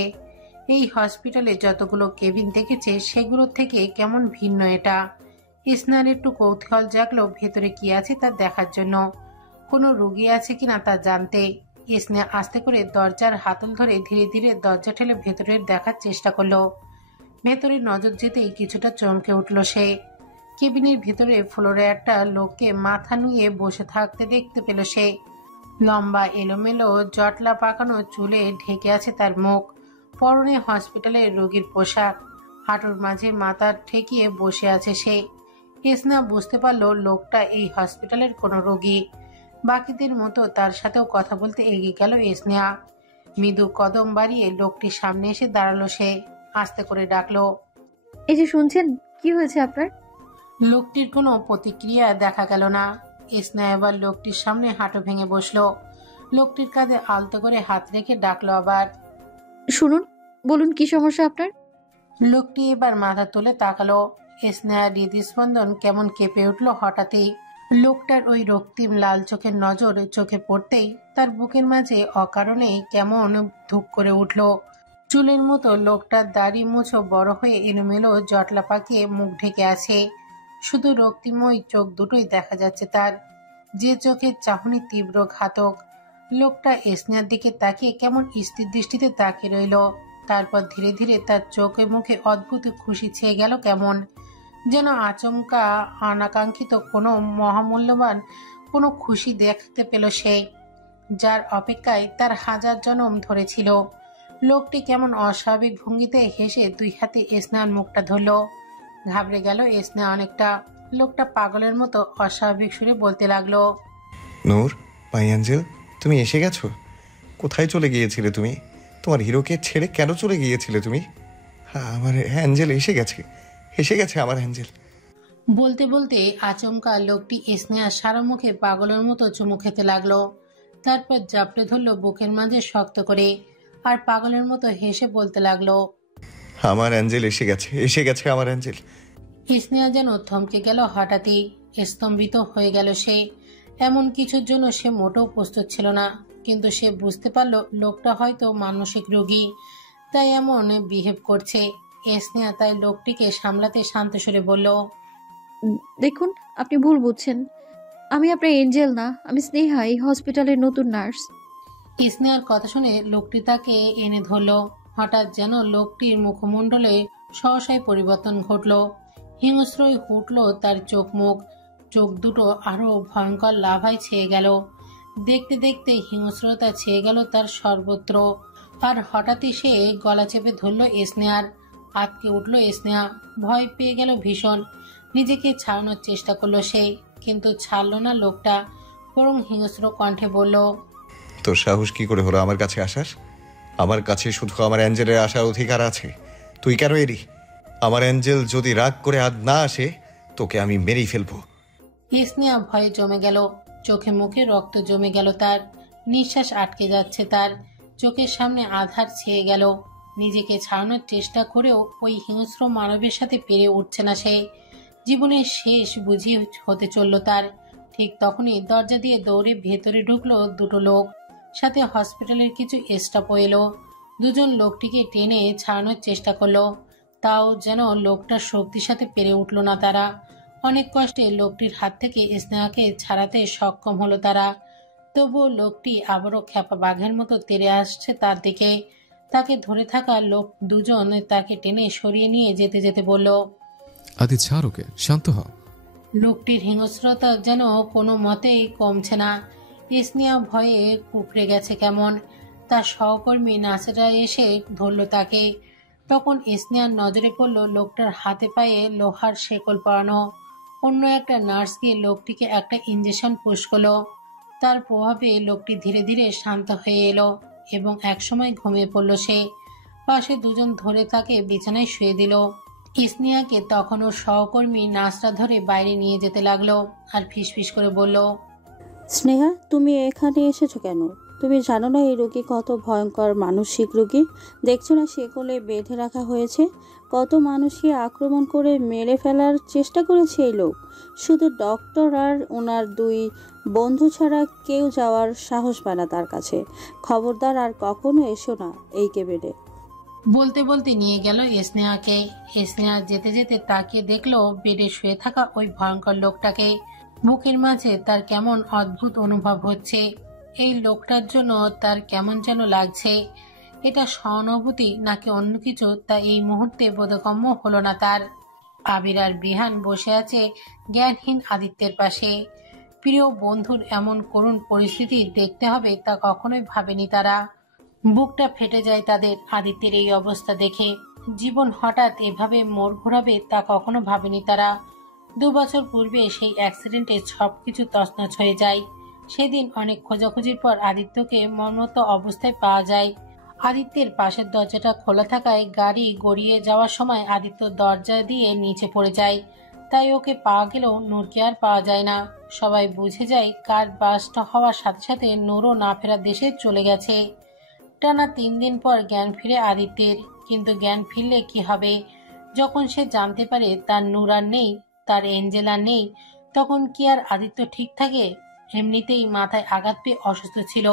এই হসপিটালে যতগুলো কেবিন দেখেছে সেগুলোর থেকে কেমন ভিন্ন এটা। স্নেহার একটু কৌতূহল জাগলো ভেতরে কি আছে তা দেখার জন্য, কোনো রোগী আছে কিনা তা জানতে। স্নেহা আস্তে করে দরজার হাতল ধরে ধীরে ধীরে দরজা ঠেলে ভেতরের দেখার চেষ্টা করলো। ভেতরে নজর যেতেই কিছুটা চমকে উঠল সে। কেবিনের ভেতরে ফ্লোরে একটা লোককে মাথা নুয়ে বসে থাকতে দেখতে পেল সে। লম্বা এলোমেলো জটলা পাকানো চুলে ঢেকে আছে তার মুখ। পরনে হসপিটালের রোগীর পোশাক, হাঁটুর মাঝে মাথা ঠেকিয়ে বসে আছে সে। স্নেহা বুঝতে পারলো লোকটা এই হসপিটালের কোনো রোগী। বাকিদের মতো তার সাথেও কথা বলতে এগিয়ে গেল স্নেহা। মৃদু কদম বাড়িয়ে লোকটির সামনে এসে দাঁড়ালো সে। আস্তে করে ডাকলো, এই যে শুনছেন, কি হয়েছে আপনার? লোকটির কোনো প্রতিক্রিয়া দেখা গেল না। স্নেহা এবার লোকটির সামনে হাঁটু ভেঙে বসলো। লোকটির কাঁধে আলতো করে হাত রেখে ডাকলো আবার, শুনুন, বলুন কি সমস্যা আপনার? লোকটি এবার মাথা তুলে তাকালো। স্নেহার হৃদস্পন্দন কেমন কেঁপে উঠল হঠাৎই। লোকটার ওই রক্তিম লাল চোখের নজর চোখে পড়তেই তার বুকের মাঝে অকারণে কেমন ধুক করে উঠল। চুলের মতো লোকটার দাড়ি মুছো বড় হয়ে এলোমেলো জটলা পাকিয়ে মুখ ঢেকে আছে। শুধু রক্তিময় চোখ দুটোই দেখা যাচ্ছে তার, যে চোখের চাহনি তীব্র ঘাতক। লোকটা স্নেহার দিকে তাকিয়ে কেমন স্থির দৃষ্টিতে তাকিয়ে রইল। তারপর ধীরে ধীরে তার চোখে মুখে অদ্ভুত খুশি ছেয়ে গেল, কেমন যেন আচমকা অনাকাঙ্ক্ষিত কোনো মহামূল্যবান কোনো খুশি দেখতে পেল সে, যার অপেক্ষায় তার হাজার জনম ধরেছিল। লোকটি কেমন অস্বাভাবিক ভঙ্গিতে হেসে দুই হাতে স্নেহার মুখটা ধরল। ঘাবড়ে গেল স্নেহা অনেকটা। লোকটা পাগলের মতো অস্বাভাবিক সুরে বলতে লাগলো, নূর, মাই অ্যাঞ্জেল, তুমি এসে গেছো? কোথায় চলে গিয়েছিলে তুমি? তোমার হিরোকে ছেড়ে কেন চলে গিয়েছিলে তুমি? আমার অ্যাঞ্জেল এসে গেছে, এসে গেছে আমার অ্যাঞ্জেল। বলতে বলতে আচমকা লোকটি স্নেহার সারা মুখে পাগলের মতো চুমু খেতে লাগলো। তারপর জাপটে ধরলো বুকের মাঝে শক্ত করে, আর পাগলের মতো হেসে বলতে লাগলো, আমার অ্যাঞ্জেল এসে গেছে, এসে গেছে আমার অ্যাঞ্জেল। স্নেহা যেন থমকে গেল হঠাৎই। স্তম্ভিত হয়ে গেল সে। এমন কিছুর জন্য সে মোটেও প্রস্তুত ছিল না, কিন্তু সে বুঝতে পারলো লোকটা হয়তো মানসিক রোগী, তাই এমন বিহেভ করছে। স্নেহা তাই লোকটিকে সামলাতে শান্ত সুরে বলল, দেখুন, আপনি ভুল বুঝছেন। আমি আপনার এঞ্জেল না, আমি স্নেহা, এই হসপিটালের নতুন নার্স। স্নেহার কথা শুনে লোকটি তাকে এনে ধরল। হঠাৎ যেন লোকটির মুখমণ্ডলে সহসাই পরিবর্তন ঘটল। হিংস্রই ফুটল তার চোখ মুখ। চোখ দুটো আরো ভয়ঙ্কর লাভায় ছেয়ে গেল। দেখতে দেখতে হিংস্রতা ছেয়ে গেল তার সর্বত্র। আর হঠাৎই সে গলা চেপে ধরল স্নেহার। আটকে উঠল স্নেহা। ভয় পেয়ে গেল ভীষণ। নিজেকে ছাড়ানোর চেষ্টা করলো সে, কিন্তু ছাড়ল না লোকটা, বরং হিংস্র কণ্ঠে বলল, তোর সাহস কি করে হলো আমার কাছে আসার? আমার কাছে শুধু আমার অ্যাঞ্জেলের আসার অধিকার আছে, তুই কেন এলি? আমার অ্যাঞ্জেল যদি রাগ করে আজ না আসে, তোকে আমি মেরেই ফেলবো। স্নেহা ভয়ে জমে গেল। চোখে মুখে রক্ত জমে গেল তার। নিঃশ্বাস আটকে যাচ্ছে তার। চোখের সামনে আধার ছেয়ে গেল। নিজেকে ছাড়ানোর চেষ্টা করেও ওই হিংস্র মানবের সাথে পেরে উঠছে না সে। জীবনের শেষ বুঝি হতে চলল তার। ঠিক তখনই দরজা দিয়ে দৌড়ে ভেতরে ঢুকলো দুটো লোক, সাথে হসপিটালের কিছু স্টাফও এলো। দুজন লোকটিকে টেনে ছাড়ানোর চেষ্টা করলো, তাও যেন লোকটার শক্তির সাথে পেরে উঠল না তারা। অনেক কষ্টে লোকটির হাত থেকে স্নেহাকে ছাড়াতে সক্ষম হলো তারা। তবুও লোকটি আবারও খ্যাপা বাঘের মতো তেড়ে আসছে তার দিকে। তাকে ধরে থাকা লোক দুজন তাকে টেনে সরিয়ে নিয়ে যেতে যেতে বলল, আদি ছাড় ওকে, শান্ত হ। লোকটির হিংস্রতা যেন কোনো মতেই কমছে না। স্নেহা ভয়ে কুকড়ে গেছে কেমন। তার সহকর্মী নাসেরা এসে ধরল তাকে। তখন স্নেহার নজরে পড়ল লোকটার হাতে পায়ে লোহার শেকল পরানো। অন্য একটা নার্স গিয়ে লোকটিকে একটা ইঞ্জেকশন পুশ করলো। তার প্রভাবে লোকটি ধীরে ধীরে শান্ত হয়ে এলো এবং একসময় ঘুমিয়ে পড়ল সে। পাশে দুজন ধরে তাকে বিছানায় শুয়ে দিল। স্নেহাকে তখন ওর সহকর্মী নার্সরা ধরে বাইরে নিয়ে যেতে লাগলো, আর ফিসফিস করে বলল, স্নেহা, তুমি এখানে এসেছো কেন? তুমি জানো না এই রোগী কত ভয়ঙ্কর মানসিক রোগী? দেখছো না শেকলে বেঁধে রাখা হয়েছে? কত মানুষকে আক্রমণ করে মেরে ফেলার চেষ্টা করেছে এই লোক। শুধু ডক্টর আর ওনার দুই বন্ধু ছাড়া কেউ যাওয়ার সাহস পায় না তার কাছে। খবরদার আর কখনো এসো না এই কেবিনে। বলতে বলতে নিয়ে গেল স্নেহাকে। স্নেহা যেতে যেতে তাকিয়ে দেখলো বেডে শুয়ে থাকা ওই ভয়ঙ্কর লোকটাকে। বুকের মাঝে তার কেমন অদ্ভুত অনুভব হচ্ছে। এই লোকটার জন্য তার কেমন যেন লাগছে। এটা সহানুভূতি নাকি অন্য কিছু তা এই মুহূর্তে বোধগম্য হলো না তার। আবির আর বিহান বসে আছে জ্ঞানহীন আদিত্যের পাশে। প্রিয় বন্ধুর এমন করুণ পরিস্থিতি দেখতে হবে তা কখনোই ভাবেনি তারা। বুকটা ফেটে যায় তাদের আদিত্যের এই অবস্থা দেখে। জীবন হঠাৎ এভাবে মোড় ঘোরাবে তা কখনো ভাবেনি তারা। 2 বছর পূর্বে সেই অ্যাক্সিডেন্টে সবকিছু তছনছ হয়ে যায়। সেদিন অনেক খোঁজাখুঁজির পর আদিত্যকে মর্মত অবস্থায় পাওয়া যায়। আদিত্যের পাশের দরজাটা খোলা থাকায় গাড়ি গড়িয়ে যাওয়ার সময় আদিত্য দরজা দিয়ে নিচে পড়ে যায়। তাই ওকে পাওয়া গেলেও নূরকে আর পাওয়া যায় না। সবাই বুঝে যায় কার বাস্ট হওয়ার সাথে সাথে নূরও না ফেরা দেশে চলে গেছে। টানা 3 দিন পর জ্ঞান ফিরে আদিত্যের। কিন্তু জ্ঞান ফিরলে কি হবে? যখন সে জানতে পারে তার নূর আর নেই, তার এঞ্জেল আর নেই, তখন কি আর আদিত্য ঠিক থাকে? এমনিতেই মাথায় আঘাত পেয়ে অসুস্থ ছিল,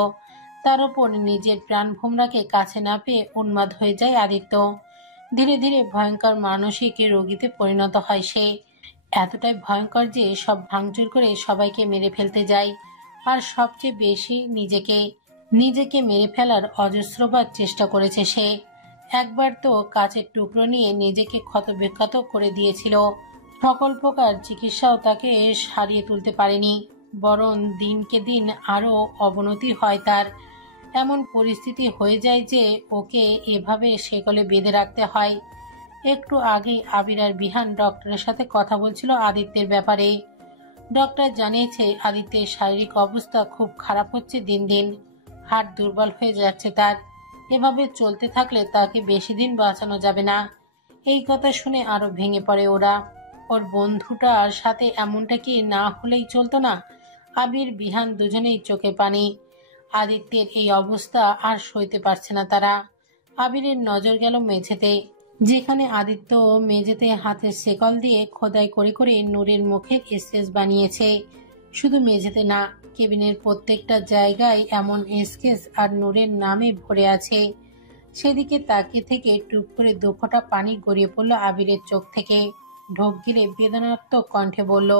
তার উপর নিজের প্রাণ ভোমরাকে কাছে না পেয়ে উন্মাদ হয়ে যায় আদিত্য। ধীরে ধীরে ভয়ঙ্কর মানসিক রোগীতে পরিণত হয় সে। এতটাই ভয়ঙ্কর যে সব ভাঙচুর করে সবাইকে মেরে ফেলতে যায়, আর সবচেয়ে বেশি নিজেকে মেরে ফেলার অজস্রবার চেষ্টা করেছে সে। একবার তো কাচের টুকরো নিয়ে নিজেকে ক্ষতবিক্ষত করে দিয়েছিল। সকল প্রকার চিকিৎসাও তাকে সারিয়ে তুলতে পারেনি, বরং দিনকে দিন আরো অবনতি হয় তার। এমন পরিস্থিতি হয়ে যায় যে ওকে এভাবে সেকলে বেঁধে রাখতে হয়। একটু আগেই আবির আর বিহান ডক্টরের সাথে কথা বলছিল আদিত্যের ব্যাপারে। ডক্টর জানিয়েছে আদিত্যের শারীরিক অবস্থা খুব খারাপ হচ্ছে দিন দিন, হাড় দুর্বল হয়ে যাচ্ছে তার। এভাবে চলতে থাকলে তাকে বেশি দিন বাঁচানো যাবে না। এই কথা শুনে আরো ভেঙে পড়ে ওরা। ওর বন্ধুটার সাথে এমনটা কি না হলেই চলতো না? আবির বিহান দুজনেই চোখে পানি। আদিত্যের এই অবস্থা আর সইতে পারছে না তারা। আবিরের নজর গেল মেঝেতে, যেখানে আদিত্য মেঝেতে হাতের শেকল দিয়ে খোদাই করে করে নূরের মুখের স্কেচ বানিয়েছে। শুধু মেঝেতে না, কেবিনের প্রত্যেকটা জায়গায় এমন স্কেচ আর নূরের নামে ভরে আছে। সেদিকে তাকিয়ে থেকে টুপ করে 2 ফোঁটা পানি গড়িয়ে পড়ল আবিরের চোখ থেকে। ঢোক গিলে বেদনাত্মক কণ্ঠে বলল,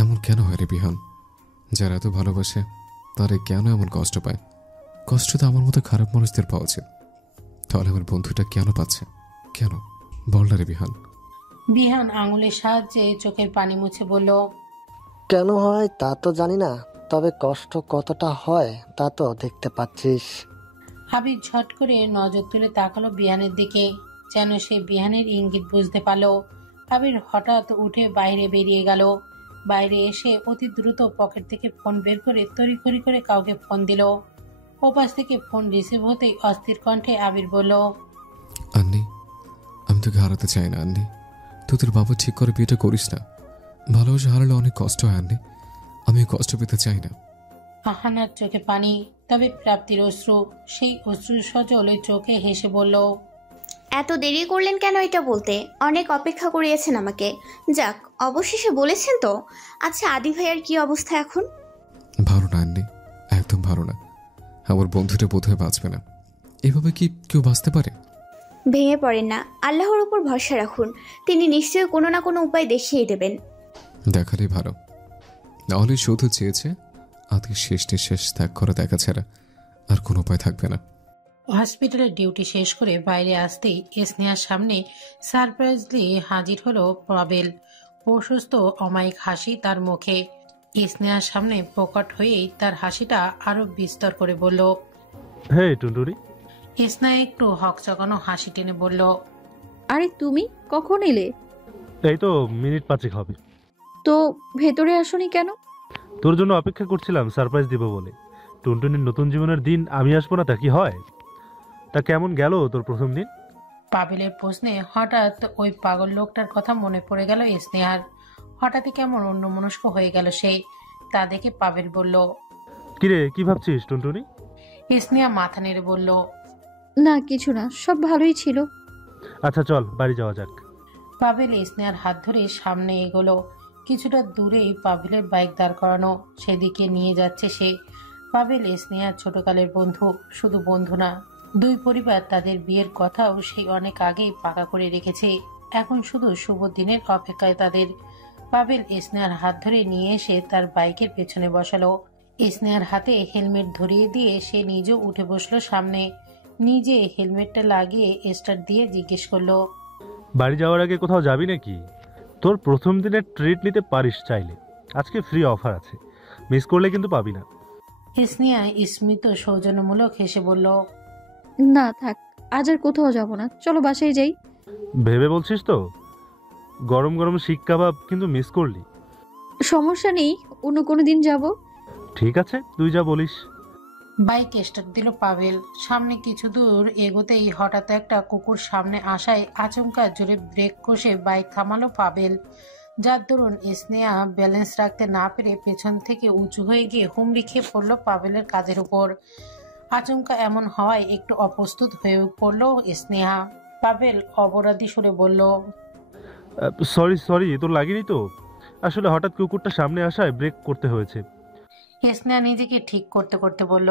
এমন কেন হয় রে বিহান? যারা এত ভালোবাসে তারা কেন এমন কষ্ট পায়? কষ্ট তো আমার মতো খারাপ মানুষদের পাওয়া উচিত, তাহলে আমার বন্ধুটা কেন পাচ্ছে? কেন বল না রে বিহান। বিহান আঙুলের সাহায্যে চোখের পানি মুছে বলল, কেন হয় তা তো জানি না, তবে কষ্ট কতটা হয় তা তো দেখতে পাচ্ছিস। আবির ঝট করে নজর তুলে তাকালো বিহানের দিকে, যেন সে বিহানের ইঙ্গিত বুঝতে পারল। আবির হঠাৎ উঠে বাইরে বেরিয়ে গেল। বাইরে এসে অতি দ্রুত পকেট থেকে ফোন বের করে তড়িঘড়ি করে কাউকে ফোন দিল। ওপাশ থেকে ফোন রিসিভ হতেই অস্থির কণ্ঠে আবির বলল, আন্নি, আমি তোকে হারাতে চাই না আন্নি। তুই তোর বাবা ঠিক করে বিয়েটা করিস না। ভালোবাসা হারালে অনেক কষ্ট হয় আন্নি, আমি কষ্ট পেতে চাই না। আহানার চোখে পানি, তবে প্রাপ্তির অশ্রু। সেই অশ্রু সজলে চোখে হেসে বলল, এত দেরি করলেন কেন এটা বলতে? অনেক অপেক্ষা করিয়েছেন আমাকে। যাক, অবশেষে বলেছেন তো। আচ্ছা, আদি ভাইয়ার কি অবস্থা এখন? ভালো না আন্নি, একদম ভালো না। আমার বন্ধুটা বোধহয় বাঁচবে না। এভাবে কি কেউ বাঁচতে পারে? ভেঙে পড়েন না, আল্লাহর উপর ভরসা রাখুন। তিনি নিশ্চয়ই কোনো না কোনো উপায় দেখিয়ে দেবেন। দেখালেই ভালো, নাহলে শুধু চেয়েছে আদির শেষ নিঃশ্বাস ত্যাগ করে দেখা ছাড়া আর কোনো উপায় থাকবে না। হসপিটালের ডিউটি শেষ করে বাইরে আসতেই স্নেহার সামনে সারপ্রাইজলি হাজির হলো পাবেল। প্রশস্ত অমায়িক হাসি তার মুখে। স্নেহার সামনে প্রকট হয়েই তার হাসিটা আরো বিস্তর করে বলল, হে টুনটুনি। স্নেহা একটু হকচকানো হাসি টেনে বলল, আরে তুমি কখন এলে? এই তো মিনিট 5 হবে। তো ভেতরে আসোনি কেন? তোর জন্য অপেক্ষা করছিলাম সারপ্রাইজ দিব বলে। টুনটুনির নতুন জীবনের দিন আমি আসবো না তা কি হয়? তা কেমন গেল তোর প্রথম দিন? পাবেলের প্রশ্নে হঠাৎ ওই পাগল লোকটার কথা মনে পড়ে গেল স্নেহার। হঠাৎই কেমন অন্যমনস্ক হয়ে গেল সে। তা দেখে পাবেল বলল, কিরে, কি ভাবছিস টুনটুনি? স্নেহা মাথা নেড়ে বলল, না কিছু না, সব ভালোই ছিল। আচ্ছা চল বাড়ি যাওয়া যাক। পাবেল স্নেহার হাত ধরে সামনে এগোলো। কিছুটা দূরেই পাবেলের বাইক দাঁড় করানো, সেদিকে নিয়ে যাচ্ছে সে। পাবেল স্নেহার ছোটকালের বন্ধু, শুধু বন্ধু না, 2 পরিবার তাদের বিয়ের কথাও সেই অনেক আগেই পাকা করে রেখেছে। এখন শুধু শুভ দিনের অপেক্ষায় তাদের। পাবেল স্নেহার হাত ধরে নিয়ে এসে তার বাইকের পেছনে বসালো। স্নেহার হাতে হেলমেট ধরিয়ে দিয়ে সে নিজেও উঠে বসলো সামনে। নিজে হেলমেটটা লাগিয়ে স্টার্ট দিয়ে জিজ্ঞেস করলো, বাড়ি যাওয়ার আগে কোথাও যাবি নাকি? তোর প্রথম দিনের ট্রিট নিতে পারিস চাইলে, আজকে ফ্রি অফার আছে, মিস করলে কিন্তু পাবি না। স্নেহা স্মিত সৌজন্যমূলক হেসে বলল, না থাক, আজ আর কোথাও যাব না, চলো বাসায় যাই। ভেবে বলছিস তো? গরম গরম শিক কাবাব কিন্তু মিস করলি। সমস্যা নেই, অন্য কোনো দিন যাব। ঠিক আছে, তুই যা বলিস। বাইক স্টার্ট দিল পাভেল। সামনে কিছু দূর এগোতেই হঠাৎ একটা কুকুর সামনে আসায় আচমকা জোরে ব্রেক কষে বাইক থামালো পাভেল, যার দরুন স্নেহা ব্যালেন্স রাখতে না পেরে পেছন থেকে উঁচু হয়ে গিয়ে হুমড়ি খেয়ে পড়লো পাভেলের কাঁধের উপর। আচমকা এমন হওয়ায় একটু অপ্রস্তুত হয়ে পড়লো স্নেহা। পাভেল অপরাধী সুরে বলল, সরি সরি, তোর লাগেনি তো? আসলে হঠাৎ কুকুরটা সামনে আসায় ব্রেক করতে হয়েছে। স্নেহা নিজেকে ঠিক করতে করতে বলল,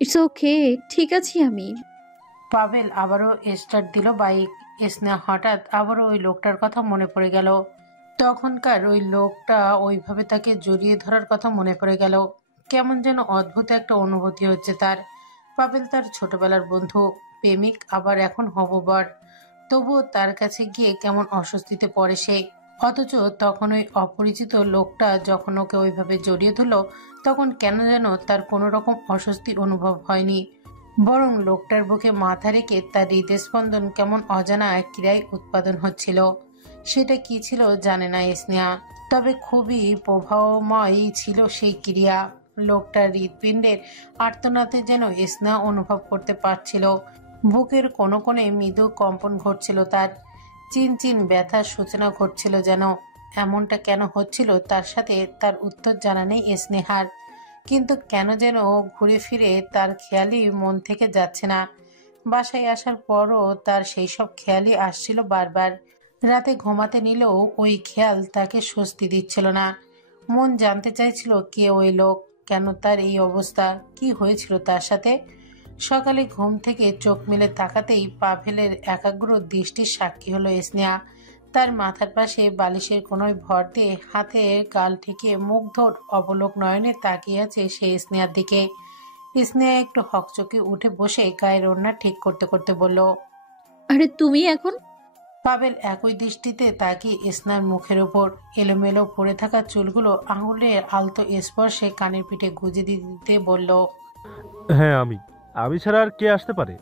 ইটস ওকে, ঠিক আছি আমি। পাভেল আবারও স্টার্ট দিল বাইক। স্নেহা হঠাৎ আবারও ওই লোকটার কথা মনে পড়ে গেল। তখনকার ওই লোকটা ওইভাবে তাকে জড়িয়ে ধরার কথা মনে পড়ে গেল। কেমন যেন অদ্ভুত একটা অনুভূতি হচ্ছে তার। পাভেল তার ছোটবেলার বন্ধু, প্রেমিক, আবার এখন হববর। তবুও তার কাছে গিয়ে কেমন অস্বস্তিতে পড়ে সে। অথচ তখন ওই অপরিচিত লোকটা যখন ওকে ওইভাবে জড়িয়ে ধরল, তখন কেন যেন তার কোনো রকম অস্বস্তির অনুভব হয়নি, বরং লোকটার বুকে মাথা রেখে তার হৃদস্পন্দন কেমন অজানা এক ক্রিয়ায় উৎপাদন হচ্ছিল। সেটা কি ছিল জানে না স্নেহা, তবে খুবই প্রভাবময় ছিল সেই ক্রিয়া। লোকটার হৃৎপিণ্ডের আর্তনাদে যেন স্নেহা অনুভব করতে পারছিল। বুকের কোনো কোণে মৃদু কম্পন ঘটছিল তার, চিনচিন ব্যথার সূচনা ঘটছিল যেন। এমনটা কেন হচ্ছিল তার সাথে, তার উত্তর জানা নেই স্নেহার। কিন্তু কেন যেন ঘুরে ফিরে তার খেয়ালই মন থেকে যাচ্ছে না। বাসায় আসার পরও তার সেই সব খেয়ালই আসছিল বারবার। রাতে ঘুমাতে নিলেও ওই খেয়াল তাকে স্বস্তি দিচ্ছিল না। মন জানতে চাইছিল কে ওই লোক, কেন তার এই অবস্থা, কি হয়েছিল তার সাথে। সকালে ঘুম থেকে চোখ মেলে তাকাতেই পাভেলের একাগ্র দৃষ্টির সাক্ষী হলো স্নেহা। তার মাথার পাশে বালিশের কোনোয় ভর দিয়ে হাতে গাল ঠেকে মুগ্ধর অবলোক নয়নে তাকিয়ে আছে সে স্নেহার দিকে। স্নেহা একটু হকচকে উঠে বসে গায়ের ওড়না ঠিক করতে করতে বলল, আরে তুমি এখন? পাভেল একই দৃষ্টিতে তাকিয়ে স্নেহার মুখের ওপর এলোমেলো পড়ে থাকা চুলগুলো আঙুলের আলতো স্পর্শে কানের পিঠে গুজে দিতে বলল, হ্যাঁ, আমি ছাড়া আর কে আসতে পারে?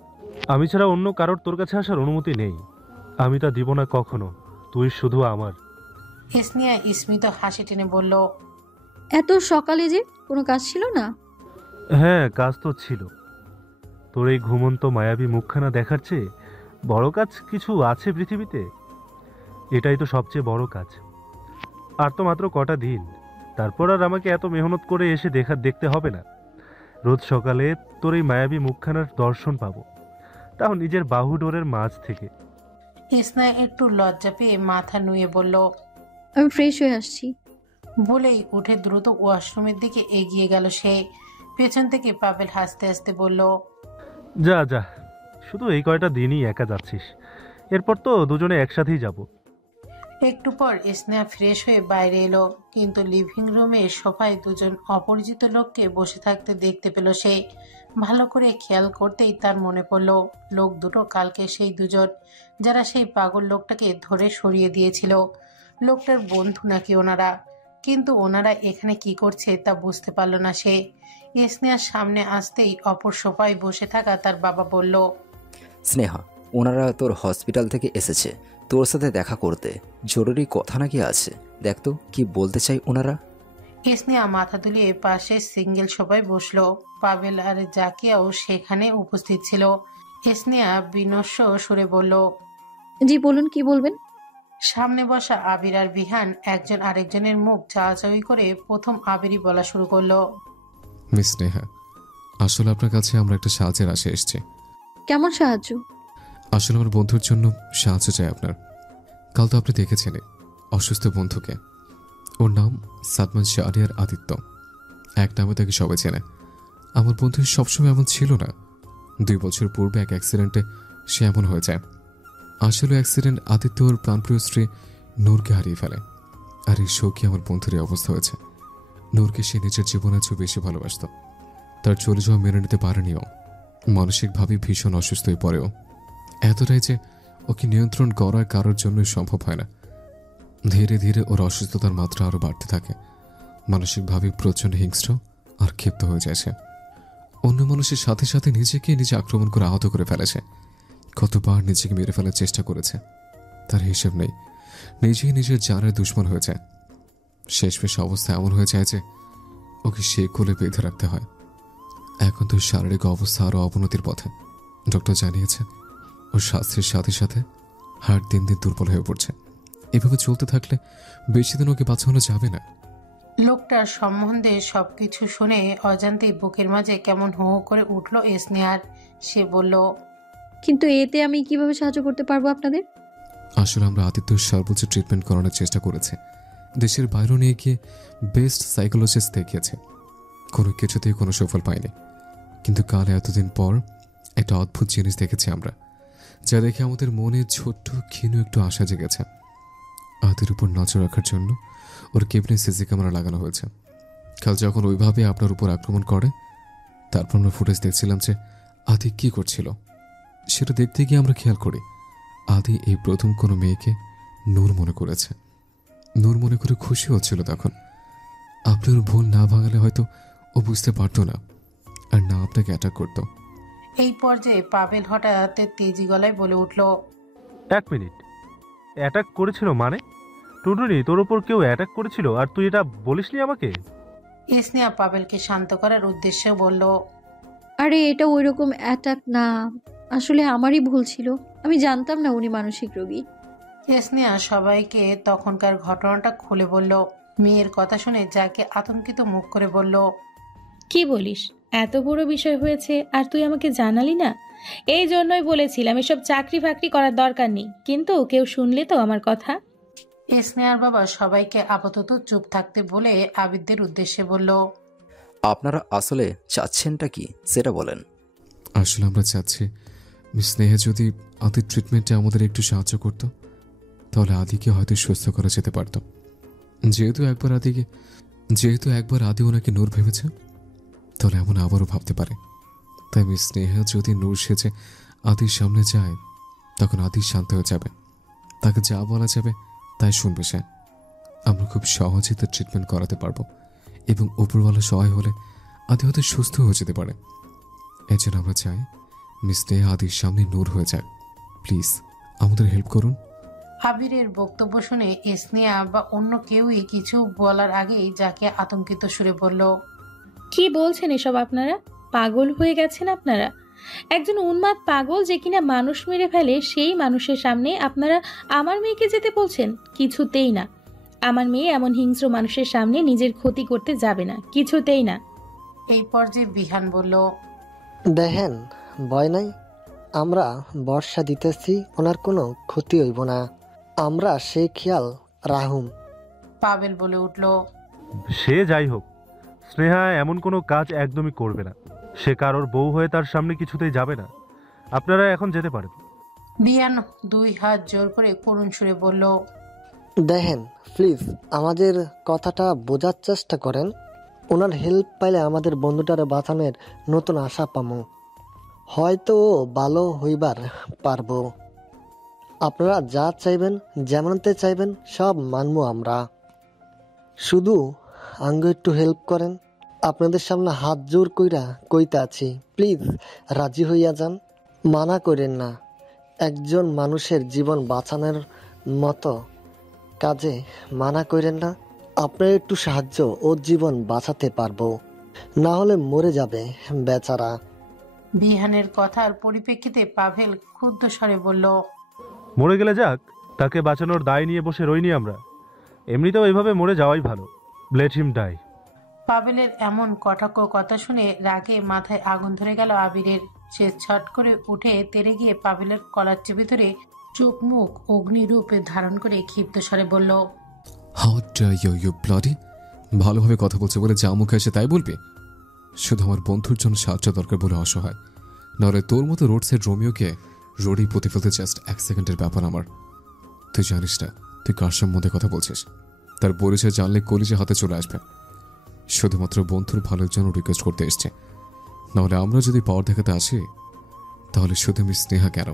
আমি ছাড়া অন্য কারোর তোর কাছে আসার অনুমতি নেই। আমি তা দিব না কখনো, তুই শুধু আমার। স্নেহা স্মিত হাসি টেনে বলল, এত সকালে যে কোনো কাজ ছিল না? হ্যাঁ, কাজ তো ছিল। তোর এই ঘুমন্ত মায়াবী মুখখানা দেখার চেয়ে বড় কাজ কিছু আছে পৃথিবীতে? এটাই তো সবচেয়ে বড় কাজ। আর তো মাত্র কটা দিন, তারপর আর আমাকে এত মেহনত করে এসে দেখতে হবে না। রোজ সকালে তোর এই মায়াবী মুখখানার দর্শন পাবো, তাও নিজের বাহুডোরের মাঝ থেকে। স্নেহা একটু লজ্জা পেয়ে মাথা নুয়ে বলল, আমি ফ্রেশ হয়ে আসছি। বলেই উঠে দ্রুত ওয়াশরুমের দিকে এগিয়ে গেল সে। পেছন থেকে পাভেল হাসতে হাসতে বলল, যা যা, শুধু এই কয়টা দিনই একা যাচ্ছিস, এরপর তো দুজনে একসাথেই যাব। একটু পর স্নেহা ফ্রেশ হয়ে বাইরে এলো, কিন্তু লিভিং রুমে সোফায় দুজন অপরিচিত লোককে বসে থাকতে দেখতে পেল সে। ভালো করে খেয়াল করতেই তার মনে পড়ল, লোক দুটো কালকে সেই দুজন যারা সেই পাগল লোকটাকে ধরে সরিয়ে দিয়েছিল। লোকটার বন্ধু নাকি ওনারা, কিন্তু ওনারা এখানে কি করছে তা বুঝতে পারল না সে। স্নেহার সামনে আসতেই অপর সোফায় বসে থাকা তার বাবা বলল, স্নেহা, ওনারা তোর হসপিটাল থেকে এসেছে তোর সাথে দেখা করতে, জরুরি কথা নাকি আছে, দেখ তো কি বলতে চাই ওনারা। স্নেহা মাথা দুলিয়ে পাশে সিঙ্গেল সোফায় বসলো। পাভেল আর জাকিয়াও সেখানে উপস্থিত ছিল। স্নেহা বিনস্ব সুরে বলল, জি বলুন, কি বলবেন? সামনে বসা আবির আর বিহান একজন আরেকজনের মুখ চাওয়াচাওয়ি করে প্রথম আবিরই বলা শুরু করলো, মিস স্নেহা, আসলে আপনার কাছে আমরা একটা সাহায্যের আশে এসেছি। কেমন সাহায্য? আসলে আমার বন্ধুর জন্য সাহায্য চাই আপনার। কাল তো আপনি দেখেছেন অসুস্থ বন্ধুকে, ওর নাম সাদমান শাহরিয়ার আদিত্য। এক নামে তাকে সবাই চেনে। আমার বন্ধু সবসময় এমন ছিল না। 2 বছর পূর্বে এক অ্যাক্সিডেন্টে সে এমন হয়ে যায়। আসলে অ্যাক্সিডেন্ট আদিত্য ওর প্রাণপ্রিয় স্ত্রী নূরকে হারিয়ে ফেলে, আর এই শোকে আমার বন্ধুর এই অবস্থা হয়েছে। নূরকে সে নিজের জীবনের চেয়ে বেশি ভালোবাসত। তার চলে যাওয়া মেনে নিতে পারেনিও, মানসিকভাবে ভীষণ অসুস্থ হয়ে পড়েও, এতটাই যে ওকে নিয়ন্ত্রণ করা কারোর জন্যই সম্ভব হয় না। ধীরে ধীরে ওর অসুস্থতার মাত্রা আরও বাড়তে থাকে। মানসিকভাবে প্রচণ্ড হিংস্র আর ক্ষিপ্ত হয়ে যাচ্ছে। অন্য মানুষের সাথে সাথে নিজেকে নিজে আক্রমণ করে আহত করে ফেলেছে। কতবার নিজেকে মেরে ফেলার চেষ্টা করেছে তার হিসেব নেই। নিজেই নিজের জানের দুশ্মন হয়ে যায়। শেষমেশ অবস্থা এমন হয়ে যায় যে ওকে সে কোলে বেঁধে রাখতে হয়। এখন তো শারীরিক অবস্থা আরও অবনতির পথে। ডক্টর জানিয়েছে ওর স্বাস্থ্যের সাথে সাথে হার্ট দিন দিন দুর্বল হয়ে পড়ছে। এভাবে চলতে থাকলে বেশি দিন ওকে বাঁচানো যাবে না। লোকটার সম্বন্ধে সবকিছু শুনে অজান্তেই বুকের মাঝে কেমন হো হো করে উঠল স্নেহার। সে বলল, কিন্তু এতে আমি কিভাবে সাহায্য করতে পারবো আপনাদের? আসলে আমরা আদিত্যর সর্বোচ্চ ট্রিটমেন্ট করানোর চেষ্টা করেছি। দেশের বাইরে নিয়ে গিয়ে বেস্ট সাইকোলজিস্ট দেখিয়েছে, কোনো কিছুতেই কোনো সফল পাইনি। কিন্তু কাল এতদিন পর একটা অদ্ভুত জিনিস দেখেছি আমরা, যা দেখে আমাদের মনে ছোট্ট ক্ষীণ একটু আশা জেগেছে। আদির উপর নজর রাখার জন্য ওর কেবিনে সিসি ক্যামেরা লাগানো হয়েছে। কাল যখন ওইভাবে আপনার উপর আক্রমণ করে, তারপর আমরা ফুটেজ দেখছিলাম যে আদি কি করছিল। সেটা দেখতে গিয়ে আমরা খেয়াল করি আদি এই প্রথম কোনো মেয়েকে নূর মনে করেছে। নূর মনে করে খুশি হচ্ছিল। তখন আপনার ভুল না ভাঙালে হয়তো ও বুঝতে পারতো না, আর না আপনাকে অ্যাটাক করতো। এই পর্যায়ে পাবেল হঠাৎ তেজি গলায় বলে উঠল, 1 মিনিট, অ্যাটাক করেছিল মানে? টুনটুনি, তোর ওপর কেউ অ্যাটাক করেছিল আর তুই এটা বলিসনি আমাকে? স্নেহা পাবেলকে শান্ত করার উদ্দেশ্যে বলল, আরে এটা ওইরকম অ্যাটাক না, আসলে আমারই ভুল ছিল, আমি জানতাম না উনি মানসিক রোগী। স্নেহা সবাইকে তখনকার ঘটনাটা খুলে বলল। মেয়ের কথা শুনে যাকে আতঙ্কিত মুখ করে বলল, কি বলিস? এত বড় বিষয় হয়েছে আর তুই আমাকে জানালি না? এই জন্যই বলেছিলাম এসব চাকরি ফাকরি করার দরকার নেই, কিন্তু কেউ শুনলে তো আমার কথা। স্নেহার বাবা সবাইকে আপাতত চুপ থাকতে বলে আবিদদের উদ্দেশ্যে বলল, আপনারা আসলে চাচ্ছেনটা কি সেটা বলেন। আসলে আমরা চাচ্ছি মিস স্নেহা যদি আদির ট্রিটমেন্টে আমাদের একটু সাহায্য করত, তাহলে আদিকে হয়তো সুস্থ করা যেতে পারত। যেহেতু একবার আদি ওনাকে নূর ভেবেছে, তাহলে এমন আবারও ভাবতে পারে। তাই মিস স্নেহা যদি নূর সেজে আদির সামনে যায়, তখন আদি শান্ত হয়ে যাবে, তাকে যা বলা যাবে তাই শুনবে সে। আমরা খুব সহজেই তার ট্রিটমেন্ট করাতে পারবো, এবং উপরওয়ালা সহায় হলে আদি হয়তো সুস্থ হয়ে যেতে পারে। এজন্য আমরা চাই মিস স্নেহা আদির সামনে নূর হয়ে যাক। প্লিজ আমাদের হেল্প করুন। আবিরের বক্তব্য শুনে স্নেহা বা অন্য কেউই কিছু বলার আগেই যাকে আতঙ্কিত সুরে বলল, কি বলছেন এসব? আপনারা পাগল হয়ে গেছেন? আপনারা একজন উন্মাদ পাগল যে কিনা মানুষ মেরে ফেলে, সেই মানুষের সামনে আপনারা আমার মেয়েকে যেতে বলছেন? কিছুতেই না। আমার মেয়ে এমন হিংস্র মানুষের সামনে নিজের ক্ষতি করতে যাবে না, কিছুতেই না। এই পর্যায়ে বিহান বলল, দেখেন, ভয় নাই, আমরা বর্ষা দিতেছি, ওনার কোনো ক্ষতি হইব না, আমরা সেই খেয়াল রাহুম। পাবেল বলে উঠল, সে যাই হোক, স্নেহা এমন কোনো কাজ একদমই করবে না। সে কারোর বউ হয়ে তার সামনে কিছুতেই যাবে না। আপনারা এখন যেতে পারেন। বিহান 2 হাত জোর করে করুণ সুরে বলল, দেখেন প্লিজ, আমাদের কথাটা বোঝার চেষ্টা করেন। ওনার হেল্প পাইলে আমাদের বন্ধুটারে বাঁচানোর নতুন আশা পামো, হয়তো ও ভালো হইবার পারবো। আপনারা যা চাইবেন, যেমনতে চাইবেন, সব মানবো আমরা। শুধু আঙ্গ একটু হেল্প করেন। আপনাদের সামনে হাত জোর কইরা কইতে আছি, প্লিজ রাজি হইয়া যান, মানা করেন না। একজন মানুষের জীবন বাঁচানোর মতো কাজে মানা করেন না। আপনার একটু সাহায্য ওর জীবন বাঁচাতে পারবো, না হলে মরে যাবে বেচারা। বিহানের কথার পরিপ্রেক্ষিতে পাভেল ক্ষুব্ধ স্বরে বলল, মরে গেলে যাক, তাকে বাঁচানোর দায় নিয়ে বসে রইনি আমরা। এমনিতেও এইভাবে মরে যাওয়াই ভালো। Let him die. পাবেলের এমন কটাক্ষ কথা শুনে রাগে মাথায় আগুন ধরে গেল আবিরের। সে ছট করে উঠে তেড়ে গিয়ে পাবেলের কলার চেপে ধরে চোখ মুখ অগ্নিরূপে ধারণ করে ক্ষিপ্ত স্বরে বলল, how dare you, you bloody! ভালোভাবে কথা বলছে বলে যা মুখে আসে তাই বলবি? শুধু আমার বন্ধুর জন্য সাহায্য দরকার বলে অসহায়, নাহলে তোর মতো রোড সাইড রোমিওকে রোডেই পুঁতে ফেলতে জাস্ট 1 সেকেন্ডের ব্যাপার আমার। তুই জানিস না তুই কার সম্বন্ধে কথা বলছিস। তার পরিচয় জানলে কলিজে হাতে চলে আসবে। শুধুমাত্র বন্ধুর ভালোর জন্য রিকোয়েস্ট করতে এসছে, নাহলে আমরা যদি পাওয়ার দেখাতে আসি, তাহলে শুধু আমি স্নেহা কেন,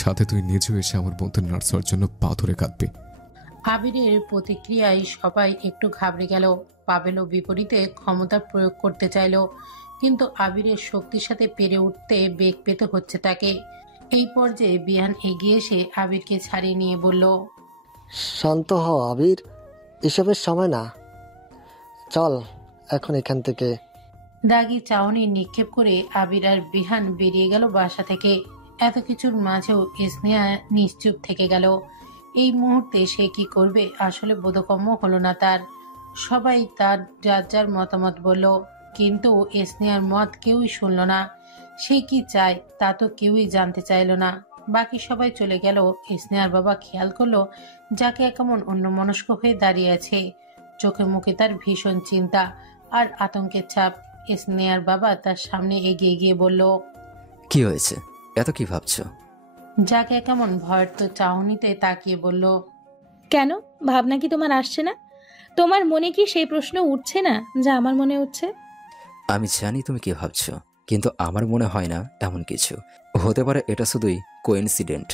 সাথে তুই নিজেও এসে আমার বন্ধুর নার্স হওয়ার জন্য পা ধরে কাঁদবি। আবিরের প্রতিক্রিয়ায় সবাই একটু ঘাবড়ে গেল। পাবেলও বিপরীতে ক্ষমতা প্রয়োগ করতে চাইল, কিন্তু আবিরের শক্তির সাথে পেরে উঠতে বেগ পেতে হচ্ছে তাকে। এই পর্যায়ে বিহান এগিয়ে এসে আবিরকে ছাড়িয়ে নিয়ে বলল, শান্ত হ আবির, এসবের সময় না। চল এখন এখান থেকে। দাগি চাউনি নিক্ষেপ করে আবির আর বিহান বেরিয়ে গেল বাসা থেকে। এত কিছুর মাঝেও স্নেহা নিশ্চুপ থেকে গেল। এই মুহূর্তে সে কি করবে আসলে বোধগম্য হলো না তার। সবাই তার যার যার মতামত বলল, কিন্তু স্নেহার মত কেউই শুনল না। সে কি চায় তা তো কেউই জানতে চাইল না। বাকি সবাই চলে গেল। স্নেহার বাবা খেয়াল করলো যাকে কেমন অন্যমনস্ক হয়ে দাঁড়িয়ে আছে। চোখে মুখে তার ভীষণ চিন্তা আর আতঙ্কের ছাপ। স্নেহার বাবা তার সামনে এগিয়ে গিয়ে বলল, কি হয়েছে, এত কি ভাবছো? যাকে কেমন ভয়ার্থ চাহনিতে তাকিয়ে বলল, কেন, ভাবনা কি তোমার আসছে না? তোমার মনে কি সেই প্রশ্ন উঠছে না যা আমার মনে উঠছে? আমি জানি তুমি কি ভাবছো, কিন্তু আমার মনে হয় না এমন কিছু হতে পারে। এটা শুধুই কোইন্সিডেন্ট।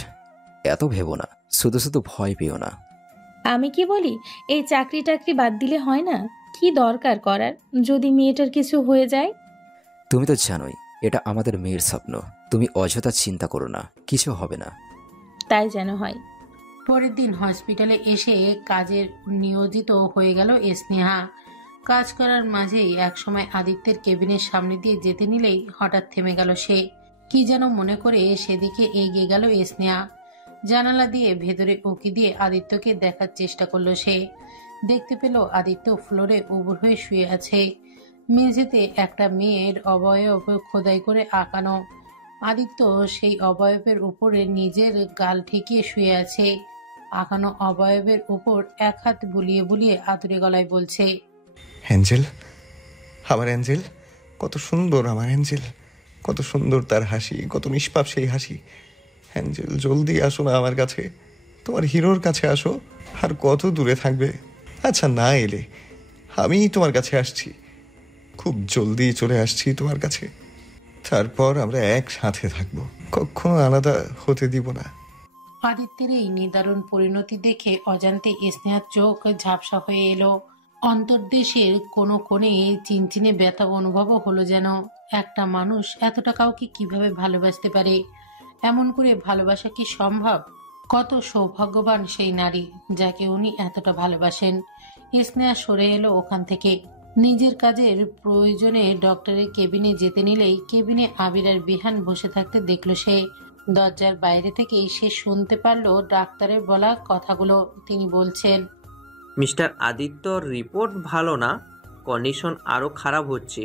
এত ভেবো না, শুধু শুধু ভয় পেও না। আমি কি বলি, এই চাকরি টাকরি বাদ দিলে হয় না? কি দরকার করার যদি মেয়েটার কিছু হয়ে যায়? তুমি তো জানোই এটা আমাদের মেয়ের স্বপ্ন। তুমি অযথা চিন্তা করো না, কিছু হবে না। তাই যেন হয়। পরের দিন হসপিটালে এসে কাজের নিয়োজিত হয়ে গেল স্নেহা। কাজ করার মাঝেই একসময় আদিত্যের কেবিনের সামনে দিয়ে যেতে নিলেই হঠাৎ থেমে গেল সে। কি যেন মনে করে সেদিকে এগিয়ে গেল স্নেহা। জানালা দিয়ে ভেতরে উঁকি দিয়ে আদিত্যকে দেখার চেষ্টা করলো সে। দেখতে পেল আদিত্য ফ্লোরে উবুর হয়ে শুয়ে আছে। মেঝেতে একটা মেয়ের অবয়ব খোদাই করে আঁকানো। আদিত্য সেই অবয়বের উপরে নিজের গাল ঠেকিয়ে শুয়ে আছে। আঁকানো অবয়বের উপর এক হাত বুলিয়ে বুলিয়ে আতুরে গলায় বলছে, অ্যাঞ্জেল, আমার অ্যাঞ্জেল, কত সুন্দর আমার অ্যাঞ্জেল, কত সুন্দর তার হাসি, কত নিষ্পাপ সেই হাসি। অ্যাঞ্জেল, জলদি আসো না আমার কাছে, তোমার হিরোর কাছে আসো। আর কত দূরে থাকবে? আচ্ছা, না এলে আমি তোমার কাছে আসছি, খুব জলদি চলে আসছি তোমার কাছে। তারপর আমরা একসাথে থাকবো, কখনো আলাদা হতে দিব না। আদিত্যের এই নিদারুণ পরিণতি দেখে অজান্তে স্নেহার চোখ ঝাপসা হয়ে এলো। অন্তর্দেশের কোনো কোণে চিনচিনে ব্যথা অনুভবও হলো যেন। একটা মানুষ এতটা কাউকে কিভাবে ভালোবাসতে পারে? এমন করে ভালোবাসা কি সম্ভব? কত সৌভাগ্যবান সেই নারী যাকে উনি এতটা ভালোবাসেন। স্নেহা সরে এলো ওখান থেকে। নিজের কাজের প্রয়োজনে ডক্টরের কেবিনে যেতে নিলেই কেবিনে আবির আর বিহান বসে থাকতে দেখলো সে। দরজার বাইরে থেকেই সে শুনতে পারলো ডাক্তারের বলা কথাগুলো। তিনি বলছেন, মিস্টার আদিত্যর রিপোর্ট ভালো না, কন্ডিশন আরও খারাপ হচ্ছে।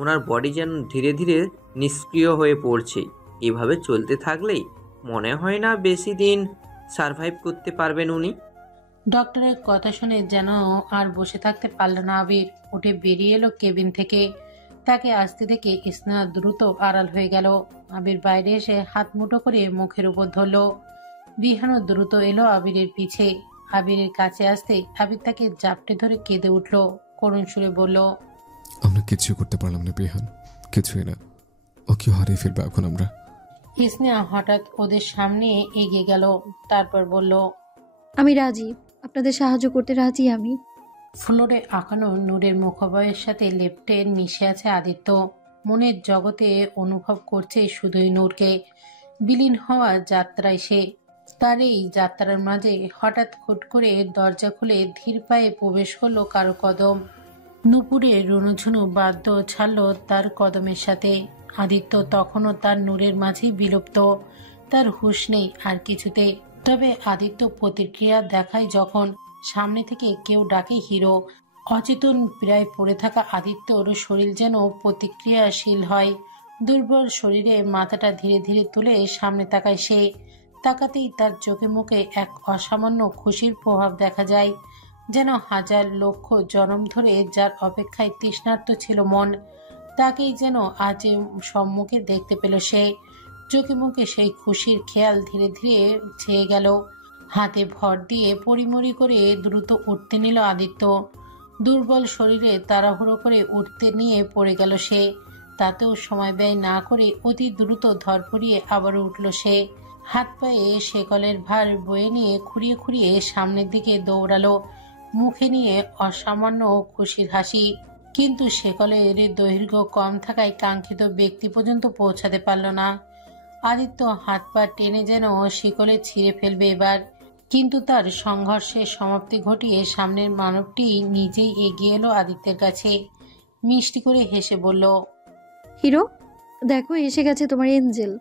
ওনার বডি যেন ধীরে ধীরে নিষ্ক্রিয় হয়ে পড়ছে। এভাবে চলতে থাকলেই মনে হয় না বেশি দিন সারভাইভ করতে পারবেন উনি। ডক্টরের কথা শুনে যেন আর বসে থাকতে পারল না আবির। উঠে বেরিয়ে এলো কেবিন থেকে। তাকে আসতে দেখে স্নেহা দ্রুত আড়াল হয়ে গেল। আবির বাইরে এসে হাত মুঠো করে মুখের উপর ধরল। বিহানও দ্রুত এলো আবিরের পিছে। আবিরের কাছে আসতে আবির তাকে জাপটে ধরে কেঁদে উঠল। করুণ সুরে বলল, আমরা কিছু করতে পারলাম না বিহান, কিছুই না। ও কি হারিয়ে ফেলবে এখন আমরা? স্নেহা হঠাৎ ওদের সামনে এগিয়ে গেল। তারপর বলল, আমি রাজি, আপনাদের সাহায্য করতে রাজি আমি। ফ্লোরে আঁকানো নূরের মুখবয়ের সাথে লেপ্টে মিশে আছে আদিত্য। মনের জগতে অনুভব করছে শুধুই নূরকে। বিলীন হওয়ার যাত্রায় সে। তার এই যাত্রার মাঝে হঠাৎ খুট করে দরজা খুলে ধীর পায়ে প্রবেশ করলো কারো কদম। নুপুরের রুনুঝুনু বাদ্য ছাড়ল তার কদমের সাথে। আদিত্য তখনও তার নূরের মাঝেই বিলুপ্ত। তার হুঁশ নেই আর কিছুতে। তবে আদিত্য প্রতিক্রিয়া দেখায় যখন সামনে থেকে কেউ ডাকে হিরো। অচেতন প্রায় পড়ে থাকা আদিত্যর শরীর যেন প্রতিক্রিয়াশীল হয়। দুর্বল শরীরে মাথাটা ধীরে ধীরে তুলে সামনে তাকায় সে। তাকাতেই তার চোখে মুখে এক অসামান্য খুশির প্রভাব দেখা যায়। যেন হাজার লক্ষ জনম ধরে যার অপেক্ষায় তৃষ্ণার্ত ছিল মন, তাকেই যেন আজ সম্মুখে দেখতে পেল সে। চোখে মুখে সেই খুশির খেয়াল ধীরে ধীরে ছেয়ে গেল। হাতে ভর দিয়ে পরিমরি করে দ্রুত উঠতে নিল আদিত্য। দুর্বল শরীরে তাড়াহুড়ো করে উঠতে নিয়ে পড়ে গেল সে। তাতেও সময় ব্যয় না করে অতি দ্রুত ধরপড়িয়ে আবারও উঠল সে। হাত পায়ে শেকলের ভার বয়ে নিয়ে খুঁড়িয়ে খুঁড়িয়ে সামনের দিকে দৌড়ালো, মুখে নিয়ে অসামান্য খুশির হাসি। কিন্তু শেকলের দৈর্ঘ্য কম থাকায় কাঙ্ক্ষিত ব্যক্তি পর্যন্ত পৌঁছাতে পারল না। আদিত্য হাত পা টেনে যেন শিকলে ছিঁড়ে ফেলবে এবার। কিন্তু তার সংঘর্ষের সমাপ্তি ঘটিয়ে সামনের মানবটি নিজেই এগিয়ে এলো আদিত্যের কাছে। মিষ্টি করে হেসে বলল, হিরো দেখো এসে গেছে তোমার এঞ্জেল।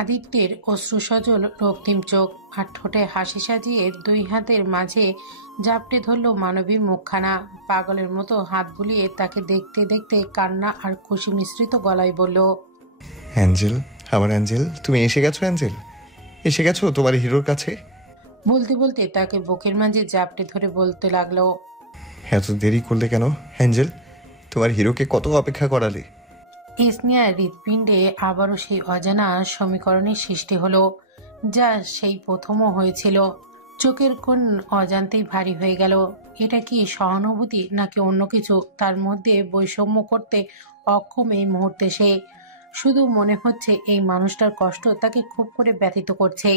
আদিত্যের অশ্রুসজল রক্তিম চোখ আর ঠোঁটে হাসি সাজিয়ে দুই হাতের মাঝে জাপটে ধরল মানবীর মুখখানা। পাগলের মতো হাত বুলিয়ে তাকে দেখতে দেখতে কান্না আর খুশি মিশ্রিত গলায় বলল, অ্যাঞ্জেল, আমার অ্যাঞ্জেল, তুমি এসে গেছো অ্যাঞ্জেল, এসে গেছো তোমার হিরোর কাছে। বলতে বলতে তাকে বুকের মাঝে জাপটে ধরে বলতে লাগলো, এত দেরি করলে কেন অ্যাঞ্জেল? তোমার হিরোকে কত অপেক্ষা করালে। স্নেহা হৃৎপিণ্ডে আবারও সেই অজানা সমীকরণের সৃষ্টি হলো, যা সেই প্রথমও হয়েছিল। চোখের কোণ অজান্তেই ভারী হয়ে গেল। এটা কি সহানুভূতি নাকি অন্য কিছু? তার মধ্যে বৈষম্য করতে অক্ষম এই মুহূর্তে সে। শুধু মনে হচ্ছে এই মানুষটার কষ্ট তাকে খুব করে ব্যথিত করছে।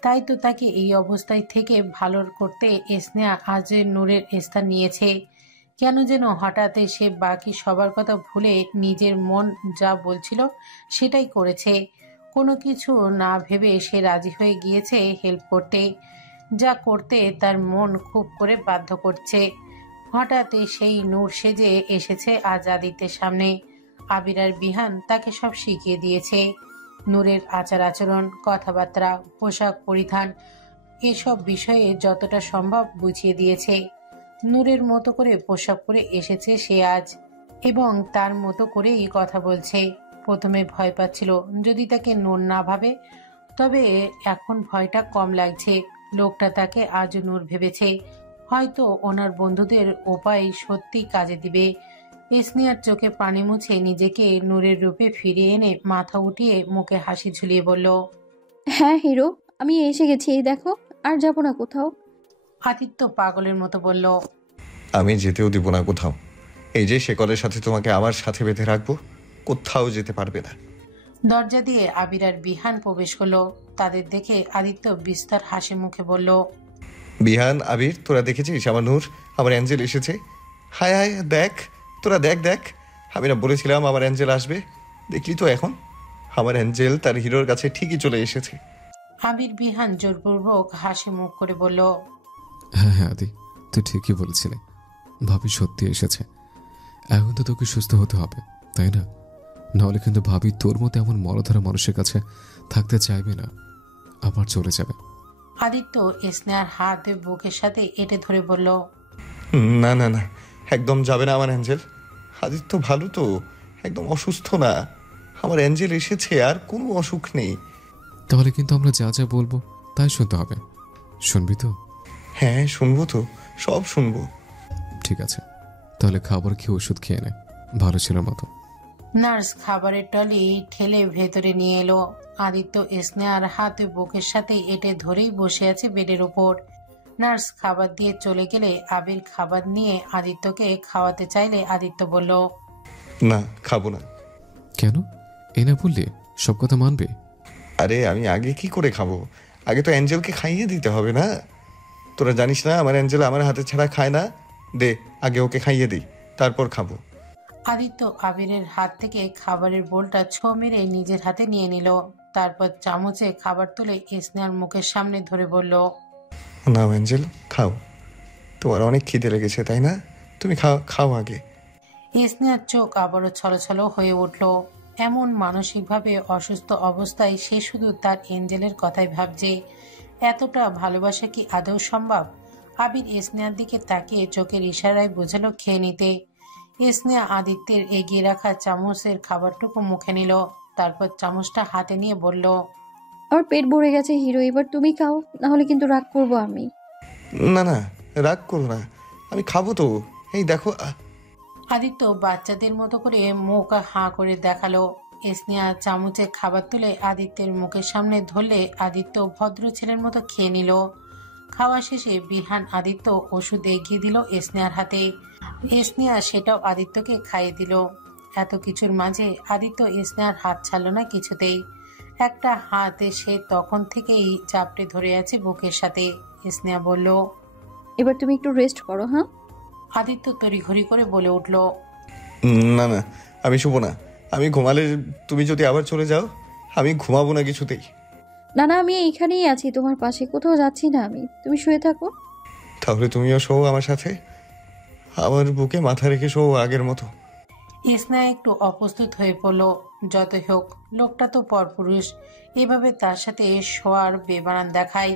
তাই তো তাকে এই অবস্থায় থেকে ভালো করতে স্নেহা আজ নূরের স্থান নিয়েছে। কেন যেন হঠাৎ সে বাকি সবার কথা ভুলে নিজের মন যা বলছিল সেটাই করেছে। কোনো কিছু না ভেবে সে রাজি হয়ে গিয়েছে হেল্প করতে, যা করতে তার মন খুব করে বাধ্য করছে। হঠাৎ সেই নূর সেজে এসেছে আজ আদিত্যের সামনে। আবির আর বিহান তাকে সব শিখিয়ে দিয়েছে। নূরের আচার আচরণ, কথাবার্তা, পোশাক পরিধান, এসব বিষয়ে যতটা সম্ভব বুঝিয়ে দিয়েছে। নূরের মতো করে পোশাক পরে এসেছে সে আজ, এবং তার মতো করেই কথা বলছে। প্রথমে ভয় পাচ্ছিল যদি তাকে নূর না ভাবে, তবে এখন ভয়টা কম লাগছে। লোকটা তাকে আজ নূর ভেবেছে, হয়তো ওনার বন্ধুদের উপায় সত্যি কাজে দিবে। স্নেহার চোখে পানি মুছে নিজেকে নূরের রূপে ফিরিয়ে এনে মাথা উঠিয়ে মুখে হাসি ঝুলিয়ে বলল, হ্যাঁ হিরো, আমি এসে গেছি, এই দেখো, আর যাবো না কোথাও। আদিত্য পাগলের মতো বলল, আমি যেতেও দিব না কোথাও। এই যে শেকলের সাথে তোমাকে আমার সাথে বেঁধে রাখবো, কোথাও যেতে পারবে না। দরজা দিয়ে আবির আর বিহান প্রবেশ করলো। তাদের দেখে আদিত্য বিস্তর হাসি মুখে বলল, বিহান, আবির, তোরা দেখেছিস আমার নূর, আমার অ্যাঞ্জেল এসেছে। হায় হায়, দেখ তোরা, দেখ দেখ, আমি না বলেছিলাম আমার অ্যাঞ্জেল আসবে, দেখলি তো এখন আমার অ্যাঞ্জেল তার হিরোর কাছে ঠিকই চলে এসেছে। আবির বিহান জোরপূর্বক হাসি মুখ করে বলল, হ্যাঁ হ্যাঁ আদি, তুই ঠিকই বলেছিলে, ভাবি সত্যি এসেছে। এখন তো তোকে সুস্থ হতে হবে, তাই না? নাহলে কিন্তু ভাবি তোর মতো এমন মরধরা মানুষের কাছে থাকতে চাইবে না, আবার চলে যাবে। আদিত্য স্নেহার হাত বুকের সাথে এঁটে ধরে বলল, না না না, একদম যাবে না আমার অ্যাঞ্জেল। আদিত্য ভালো তো, একদম অসুস্থ না। আমার অ্যাঞ্জেল এসেছে, আর কোনো অসুখ নেই। তাহলে কিন্তু আমরা যা যা বলবো তাই শুনতে হবে, শুনবি তো? হ্যাঁ শুনবো তো, সব শুনবো। ঠিক আছে, তাহলে খাবার খেয়ে ওষুধ খেয়ে নে, ভালো ছিল মতো। নার্স খাবারের টলি ঠেলে ভেতরে নিয়ে এলো। আদিত্য স্নেহার হাতে বুকের সাথে এঁটে ধরেই বসে আছে বেডের ওপর। নার্স খাবার দিয়ে চলে গেলে আবির খাবার নিয়ে আদিত্যকে খাওয়াতে চাইলে আদিত্য বলল, না, খাবো না। কেন? এ না বললে সব কথা মানবে? আরে আমি আগে কি করে খাবো? আগে তো অ্যাঞ্জেলকে খাইয়ে দিতে হবে না? তোরা জানিস না আমার অ্যাঞ্জেল আমার হাতে ছাড়া খায় না? দে, আগে ওকে খাইয়ে দিই, তারপর খাবো। আদিত্য আবিরের হাত থেকে খাবারের বোলটা ছো মেরে নিজের হাতে নিয়ে নিল। তারপর চামচে খাবার তুলে স্নেহার মুখের সামনে ধরে বলল, না অ্যাঞ্জেল, খাও, তোমার অনেক খিদে লেগেছে তাই না? তুমি খাও, খাও আগে। স্নেহার চোখ আবারও ছলছল হয়ে উঠল। এমন মানসিকভাবে অসুস্থ অবস্থায় সে শুধু তার এঞ্জেলের কথাই ভাবছে। এতটা ভালোবাসা কি আদৌ সম্ভব? আবির স্নেহার দিকে তাকিয়ে চোখের ইশারায় বোঝালো খেয়ে নিতে। স্নেহা আদিত্যের এগিয়ে রাখা চামচের খাবারটুকু মুখে নিল, তারপর চামচটা হাতে নিয়ে বলল, আমার পেট ভরে গেছে হিরো, এবার তুমি খাও, নাহলে কিন্তু রাগ করবো আমি। না না, রাগ করো না, আমি খাবো তো, এই দেখো। আদিত্য বাচ্চাদের মতো করে মুখ হাঁ করে দেখালো। স্নেহা চামচে খাবার তুলে আদিত্যের মুখের সামনে ধরলে আদিত্য ভদ্র ছেলের মতো খেয়ে নিল। খাওয়া শেষে বিহান আদিত্য ওষুধ এগিয়ে দিল স্নেহার হাতে। স্নেহা সেটাও আদিত্যকে খাইয়ে দিল। এত কিছুর মাঝে আদিত্য স্নেহার হাত ছাড়ল না কিছুতেই। একটা হাতে সে তখন থেকেই চাপটে ধরে আছে বুকের সাথে। স্নেহা বলল, এবার তুমি একটু রেস্ট করো। হ্যাঁ? আদিত্য তড়িঘড়ি করে বলে উঠল, না না, আমি শুবো না। আমি ঘুমালে তুমি যদি আবার চলে যাও, আমি ঘুমাবো না কিছুতেই। না না, আমি এইখানেই আছি তোমার পাশে, কোথাও যাচ্ছি না আমি, তুমি শুয়ে থাকো। তাহলে তুমিও শো আমার সাথে, আমার বুকে মাথা রেখে শো আগের মতো। স্নেহা একটু অপ্রস্তুত হয়ে পড়ল। যতই হোক লোকটা তো পরপুরুষ, এভাবে তার সাথে শোয়ার বেবানান দেখায়,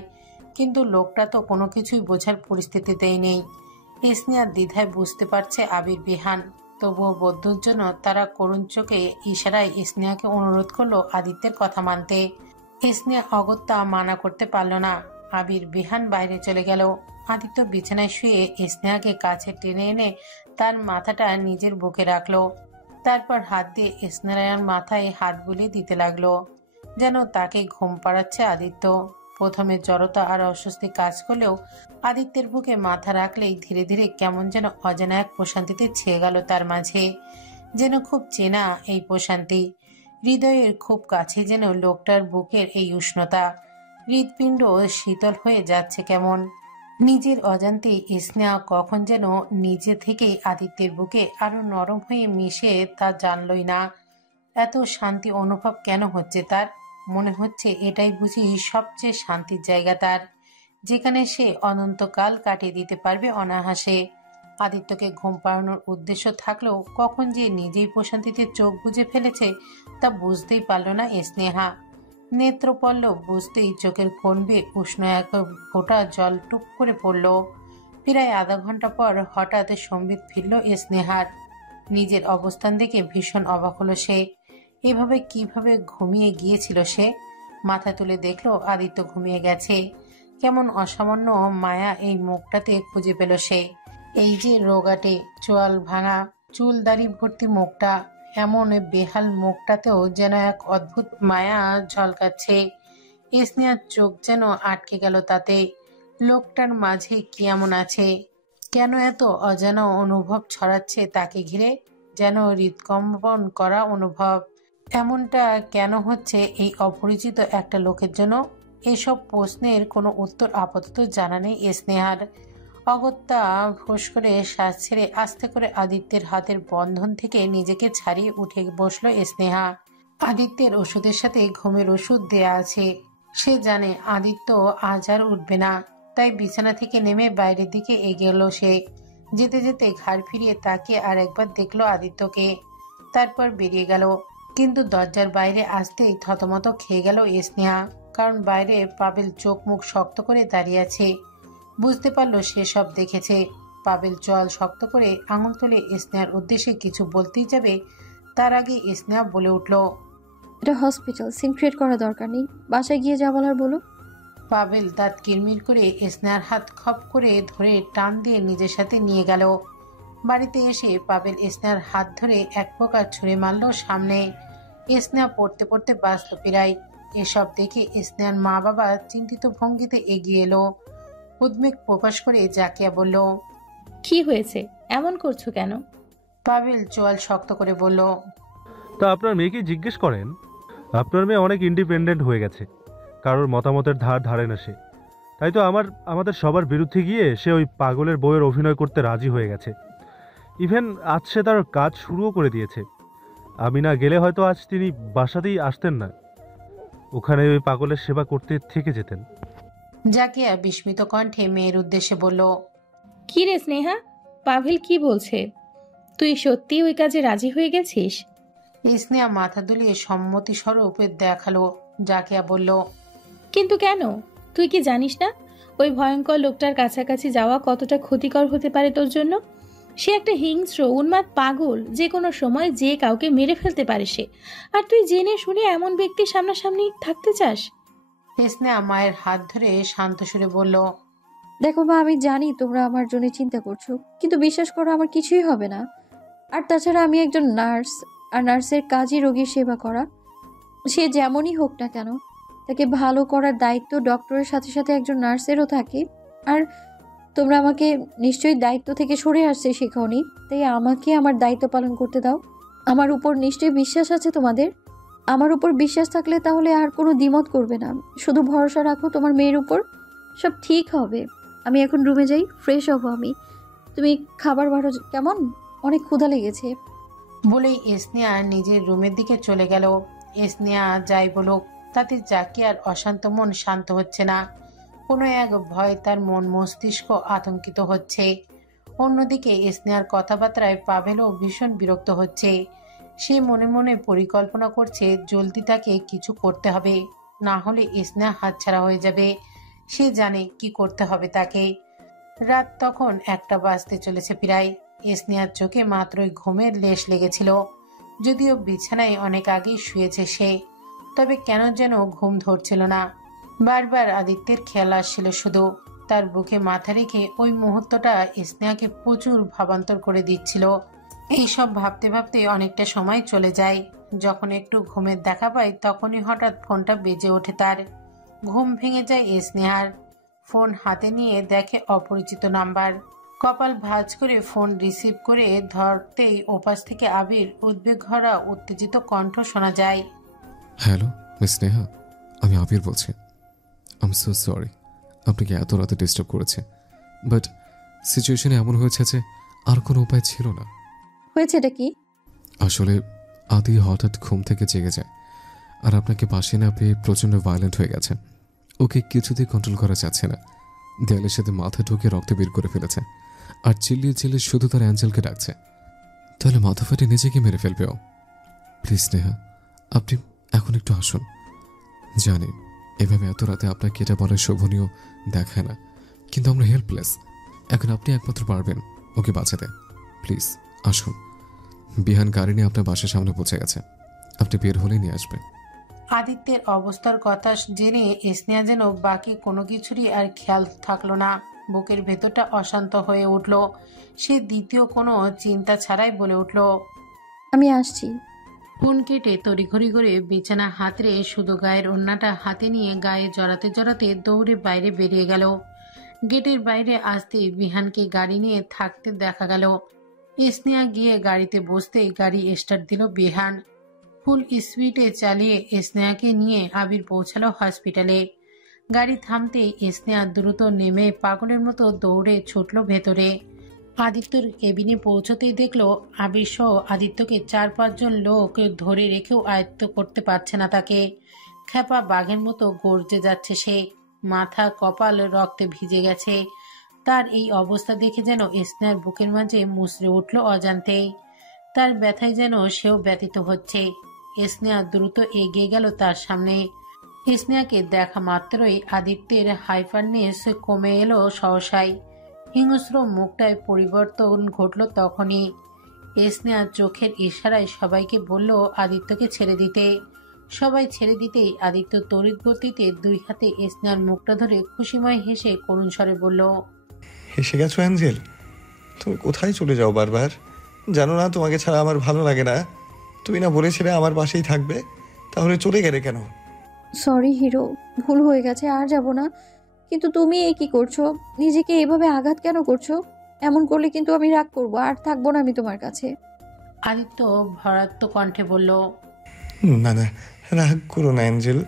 কিন্তু লোকটা তো কোনো কিছুই বোঝার পরিস্থিতিতেই নেই। স্নেহা দ্বিধায় বুঝতে পারছে আবির বিহান, তবুও বন্ধুর জন্য তারা করুণ চোখে ইশারায় স্নেহাকে অনুরোধ করলো আদিত্যের কথা মানতে। স্নেহা অগত্যা মানা করতে পারল না। আবির বিহান বাইরে চলে গেল। আদিত্য বিছানায় শুয়ে স্নেহাকে কাছে টেনে এনে তার মাথাটা নিজের বুকে রাখলো। তারপর হাত দিয়ে স্নেহার মাথায় হাত বুলিয়ে দিতে লাগলো, যেন তাকে ঘুম পাড়াচ্ছে আদিত্য। প্রথমে জড়তা আর অস্বস্তি কাজ করলেও আদিত্যের বুকে মাথা রাখলেই ধীরে ধীরে কেমন যেন অজানা এক প্রশান্তিতে ছেয়ে গেল তার মাঝে, যেন খুব চেনা এই প্রশান্তি। হৃদয়ের খুব কাছে যেন লোকটার বুকের এই উষ্ণতা, হৃৎপিণ্ড শীতল হয়ে যাচ্ছে কেমন। নিজের অজান্তে স্নেহা কখন যেন নিজে থেকেই আদিত্যের বুকে আরো নরম হয়ে মিশে তা জানলই না। এত শান্তি অনুভব কেন হচ্ছে তার? মনে হচ্ছে এটাই বুঝি সবচেয়ে শান্তির জায়গা তার, যেখানে সে অনন্তকাল কাটিয়ে দিতে পারবে অনায়াসে। আদিত্যকে ঘুম পাড়ানোর উদ্দেশ্য থাকলেও কখন যে নিজেই প্রশান্তিতে চোখ বুজে ফেলেছে তা বুঝতেই পারল না স্নেহা। নেত্রপল্লব বুঝতেই চোখের কোণ বেয়ে উষ্ণ এক ফোঁটা জল টুপ করে পড়ল। প্রায় আধা ঘন্টা পর হঠাৎ সম্বিত ফিরল স্নেহার। নিজের অবস্থান দেখে ভীষণ অবাক হলো সে। এভাবে কিভাবে ঘুমিয়ে গিয়েছিল সে? মাথা তুলে দেখলো আদিত্য ঘুমিয়ে গেছে। কেমন অসামান্য মায়া এই মুখটাতে খুঁজে পেল সে। এই যে রোগাটে চোয়াল ভাঙা চুল দাড়ি ভর্তি মুখটা, এমন বেহাল মুখটাতেও যেন এক অদ্ভুত মায়া ঝলকাচ্ছে। স্নেহার চোখ যেন আটকে গেল তাতে। লোকটার মাঝে কি এমন আছে? কেন এত অজানা অনুভব ছড়াচ্ছে তাকে ঘিরে, যেন হৃদকম্পন করা অনুভব। এমনটা কেন হচ্ছে এই অপরিচিত একটা লোকের জন্য? এসব প্রশ্নের কোনো উত্তর আপাতত জানা নেই স্নেহার। অগত্যা ফোঁস করে শ্বাস ছেড়ে আস্তে করে আদিত্যের হাতের বন্ধন থেকে নিজেকে ছাড়িয়ে উঠে বসলো স্নেহা। আদিত্যের ওষুধের সাথে ঘুমের ওষুধ দেয়া আছে। সে জানে আদিত্য আজ আর উঠবে না, তাই বিছানা থেকে নেমে বাইরের দিকে এগিয়ে এলো সে। যেতে যেতে ঘাড় ফিরিয়ে তাকিয়ে আর একবার দেখলো আদিত্যকে, তারপর বেরিয়ে গেল। কিন্তু দরজার বাইরে আসতেই থতমত খেয়ে গেল স্নেহা, কারণ বাইরে পাবেল চোখ মুখ শক্ত করে দাঁড়িয়ে আছে। বুঝতে পারলো সে সব দেখেছে। পাবেল চল শক্ত করে আঙুল তুলে স্নেহার উদ্দেশ্যে কিছু বলতেই যাবে, তার আগে স্নেহা বলে উঠল, এটা হসপিটাল, সিন ক্রিয়েট করা দরকার নেই, বাসায় গিয়ে যা বলার বলো। পাবেল দাঁত কিরমির করে স্নেহার হাত খপ করে ধরে টান দিয়ে নিজের সাথে নিয়ে গেল। বাড়িতে এসে পাবেল স্নেহার হাত ধরে এক প্রকার ছুঁড়ে মারল সামনে। স্নেহা পড়তে পড়তে বাঁচল প্রায়। এসব দেখে স্নেহার মা বাবা চিন্তিত ভঙ্গিতে এগিয়ে এলো। উদ্বেগ প্রকাশ করে জাকিয়া বলল, কি হয়েছে, এমন করছো কেন? পাবেল চোয়াল শক্ত করে বলল, তা আপনার মেয়েকে জিজ্ঞেস করেন, আপনার মেয়ে অনেক ইন্ডিপেন্ডেন্ট হয়ে গেছে, কারোর মতামতের ধার ধারে না সে। তাই তো আমাদের সবার বিরুদ্ধে গিয়ে সে ওই পাগলের বউয়ের অভিনয় করতে রাজি হয়ে গেছে। ইভেন আজ সে তার কাজ শুরুও করে দিয়েছে। আমি না গেলে হয়তো আজ তিনি বাসাতেই আসতেন না, ওখানে ওই পাগলের সেবা করতে থেকে যেতেন। জাকিয়া বিস্মিত কণ্ঠে মেয়ের উদ্দেশ্যে বলল, কি রে স্নেহা, পাভেল কি বলছে? তুই সত্যি ওই কাজে রাজি হয়ে গেছিস? স্নেহা মাথা দুলিয়ে সম্মতি স্বরূপ দেখালো। জাকিয়া বলল, কিন্তু কেন? তুই কি জানিস না ওই ভয়ঙ্কর লোকটার কাছাকাছি যাওয়া কতটা ক্ষতিকর হতে পারে তোর জন্য? সে একটা হিংস্র উন্মাদ পাগল, যে কোনো সময় যে কাউকে মেরে ফেলতে পারে সে। আর তুই জেনে শুনে এমন ব্যক্তির সামনাসামনি থাকতে চাস? স্নেহা মায়ের হাত ধরে শান্ত সুরে বলল, দেখো মা, আমি জানি তোমরা আমার জন্য চিন্তা করছো, কিন্তু বিশ্বাস করো আমার কিছুই হবে না। আর তাছাড়া আমি একজন নার্স, আর নার্সের কাজই রোগীর সেবা করা। সে যেমনই হোক না কেন, তাকে ভালো করার দায়িত্ব ডক্টরের সাথে সাথে একজন নার্সেরও থাকে। আর তোমরা আমাকে নিশ্চয়ই দায়িত্ব থেকে সরে আসতে শেখাওনি, তাই আমাকে আমার দায়িত্ব পালন করতে দাও। আমার উপর নিশ্চয়ই বিশ্বাস আছে তোমাদের। আমার উপর বিশ্বাস থাকলে তাহলে আর কোনো দ্বিমত করবে না। শুধু ভরসা রাখো তোমার মেয়ের উপর, সব ঠিক হবে। আমি এখন রুমে যাই, ফ্রেশ হবো আমি। তুমি খাবার বাড়ো কেমন, অনেক ক্ষুধা লেগেছে। বলেই স্নেহা নিজের রুমের দিকে চলে গেল। স্নেহা যাই বলুক, তাতে জাকিয়ার অশান্ত মন শান্ত হচ্ছে না। কোনো এক ভয় তার মন মস্তিষ্ক আতঙ্কিত হচ্ছে। অন্যদিকে স্নেহার কথাবার্তায় পাভেলও ভীষণ বিরক্ত হচ্ছে। সে মনে মনে পরিকল্পনা করছে জলদি তাকে কিছু করতে হবে, না হলে স্নেহা হাতছাড়া হয়ে যাবে। সে জানে কি করতে হবে তাকে। রাত তখন 1টা বাজতে চলেছে প্রায়। স্নেহার চোখে মাত্রই ঘুমের লেশ লেগেছিল, যদিও বিছানায় অনেক আগেই শুয়েছে সে, তবে কেন যেন ঘুম ধরছিল না। বারবার আদিত্যের খেয়াল আসছিল শুধু। তার বুকে মাথা রেখে ওই মুহূর্তটা স্নেহাকে প্রচুর ভাবান্তর করে দিচ্ছিল। এইসব ভাবতে ভাবতে অনেকটা সময় চলে যায়। যখন একটু ঘুমের দেখা পায় তখনই হঠাৎ ফোনটা বেজে ওঠে তার। ঘুম ভেঙে যায় স্নেহার। ফোন হাতে নিয়ে দেখে অপরিচিত নাম্বার। কপাল ভাঁজ করে ফোন রিসিভ করে ধরতেই ওপাশ থেকে আবির উদ্বেগ ভরা উত্তেজিত কণ্ঠ শোনা যায়। হ্যালো মিস স্নেহা, আমি আবির বলছি। আই এম সো সরি আপনাকে এত রাতে ডিস্টার্ব করেছে, বাট সিচুয়েশনে এমন হয়েছে যে আর কোনো উপায় ছিল না। হয়েছে এটা কি? আসলে আদি হঠাৎ ঘুম থেকে জেগে যায় আর আপনাকে পাশে না পেয়ে প্রচণ্ড ভায়োলেন্ট হয়ে গেছে। ওকে কিছুতেই কন্ট্রোল করা যাচ্ছে না। দেয়ালের সাথে মাথা ঢুকে রক্ত বের করে ফেলেছে আর চিল্লিয়ে চিল্লিয়ে শুধু তার অ্যাঞ্জেলকে ডাকছে। তাহলে মাথা ফাটে নিজেকে মেরে ফেলবে ও। প্লিজ স্নেহা, আপনি এখন একটু আসুন। জানি এভাবে এত রাতে আপনাকে এটা বলার শোভনীয় দেখায় না, কিন্তু আমরা হেল্পলেস। এখন আপনি একমাত্র পারবেন ওকে বাঁচাতে। প্লিজ আসুন। বিহান গাড়ি নিয়ে আপনার বাসার সামনে পৌঁছে গেছে, আপনি বের হলেই নিয়ে আসবেন। আদিত্যের অবস্থার কথা জেনে স্নেহা যেন বাকি কোনো কিছুরই আর খেয়াল থাকলো না। বুকের ভেতরটা অশান্ত হয়ে উঠল। সে দ্বিতীয় কোনো চিন্তা ছাড়াই বলে উঠল, আমি আসছি। ফোন কেটে তড়িঘড়ি করে বিছানা হাতড়ে শুধু গায়ের ওড়নাটা হাতে নিয়ে গায়ে জড়াতে জড়াতে দৌড়ে বাইরে বেরিয়ে গেল। গেটের বাইরে আসতে বিহানকে গাড়ি নিয়ে থাকতে দেখা গেল। স্নেহা গিয়ে গাড়িতে বসতেই গাড়ি স্টার্ট দিল বিহান। ফুল স্পিডে চালিয়ে স্নেহাকে নিয়ে আবির পৌঁছালো হসপিটালে। গাড়ি থামতেই স্নেহা দ্রুত নেমে পাগলের মতো দৌড়ে ছুটল ভেতরে। আদিত্যর কেবিনে পৌঁছতেই দেখলো আবির সহ আদিত্যকে 4-5 জন লোক ধরে রেখেও আয়ত্ত করতে পারছে না তাকে। খ্যাপা বাঘের মতো গর্জে যাচ্ছে সে। মাথা কপাল রক্তে ভিজে গেছে। তার এই অবস্থা দেখে যেন স্নেহার বুকের মাঝে মুচড়ে উঠল অজান্তেই। তার ব্যথায় যেন সেও ব্যথিত হচ্ছে। স্নেহা দ্রুত এগিয়ে গেল তার সামনে। স্নেহাকে দেখা মাত্রই আদিত্যের হাইপারনেস কমে এলো সহসাই। হিংস্র মুখটায় পরিবর্তন ঘটল তখনই। স্নেহা চোখের ইশারায় সবাইকে বলল আদিত্যকে ছেড়ে দিতে। সবাই ছেড়ে দিতেই আদিত্য তড়িৎ গতিতে 2 হাতে স্নেহার মুখটা ধরে খুশিময় হেসে করুণ স্বরে বলল, এসে গেছো অ্যাঞ্জেল? তুমি কোথায় চলে যাও বারবার? জানো না তোমাকে ছাড়া আমার ভালো লাগে না? তুমি না বলেছিলে আমার পাশেই থাকবে, তাহলে চলে গেলে কেন? সরি হিরো, ভুল হয়ে গেছে, আর যাব না। কিন্তু তুমি এই কি করছো? নিজেকে এভাবে আঘাত কেন করছো? এমন করলে কিন্তু আমি রাগ করবো, আর থাকবো না আমি তোমার কাছে। আদিত্য ভরাত্মক কণ্ঠে বলল, না না, রাগ করো না অ্যাঞ্জেল,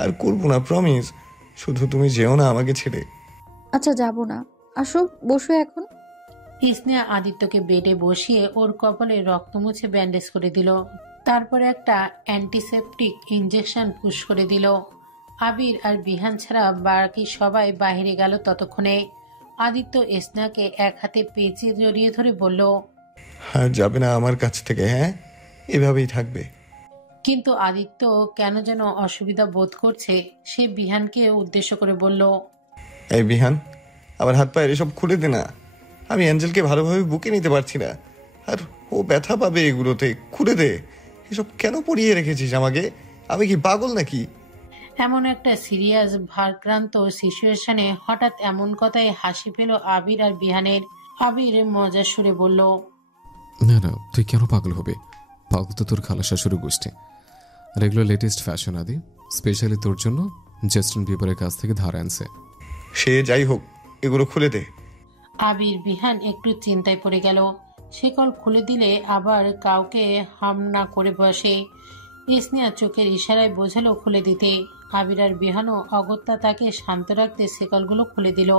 আর করবো না, প্রমিস। শুধু তুমি যেও না আমাকে ছেড়ে। আচ্ছা যাব না, আসো বসো এখন। স্নেহা আদিত্যকে বেডে বসিয়ে ওর কপালে রক্ত মুছে ব্যান্ডেজ করে দিল। তারপরে একটা অ্যান্টিসেপটিক ইঞ্জেকশন পুশ করে দিল। আবির আর বিহান ছাড়া বাকি সবাই বাইরে গেল ততক্ষণে। আদিত্য স্নেহাকে এক হাতে পেঁচিয়ে জড়িয়ে ধরে বলল, আর যাবে না আমার কাছ থেকে? হ্যাঁ, এভাবেই থাকবে। কিন্তু আদিত্য কেন যেন অসুবিধা বোধ করছে। সে বিহানকে উদ্দেশ্য করে বলল, এই বিহান, আমার হাত পায়ের এসব খুলে দে না। আমি অ্যাঞ্জেলকে ভালোভাবে বুকে নিতে পারছি না, আর ও ব্যথা পাবে এগুলোতে। খুলে দে। এসব কেন পরিয়ে রেখেছিস আমাকে? আমি কি পাগল নাকি? এমন একটা সিরিয়াস ভারক্রান্ত সিচুয়েশনে হঠাৎ এমন কথায় হাসি পেল আবির আর বিহানের। আবির মজার সুরে বলল, না না, তুই কেন পাগল হবে? পাগল তো তোর খালা শাশুড়ি গোষ্ঠী। আর এগুলো লেটেস্ট ফ্যাশন আদি, স্পেশালি তোর জন্য জাস্টিন বিবারের কাছ থেকে ধার আনছে। সে যাই হোক, এগুলো খুলে দে। আবির বিহান একটু চিন্তায় পড়ে গেল। শেকল খুলে দিলে আবার কাউকে হাম না করে বসে। স্নেহা চোখের ইশারায় বোঝালো খুলে দিতে। আবির আর বিহানও অগত্যা তাকে শান্ত রাখতে শেকলগুলো খুলে দিল।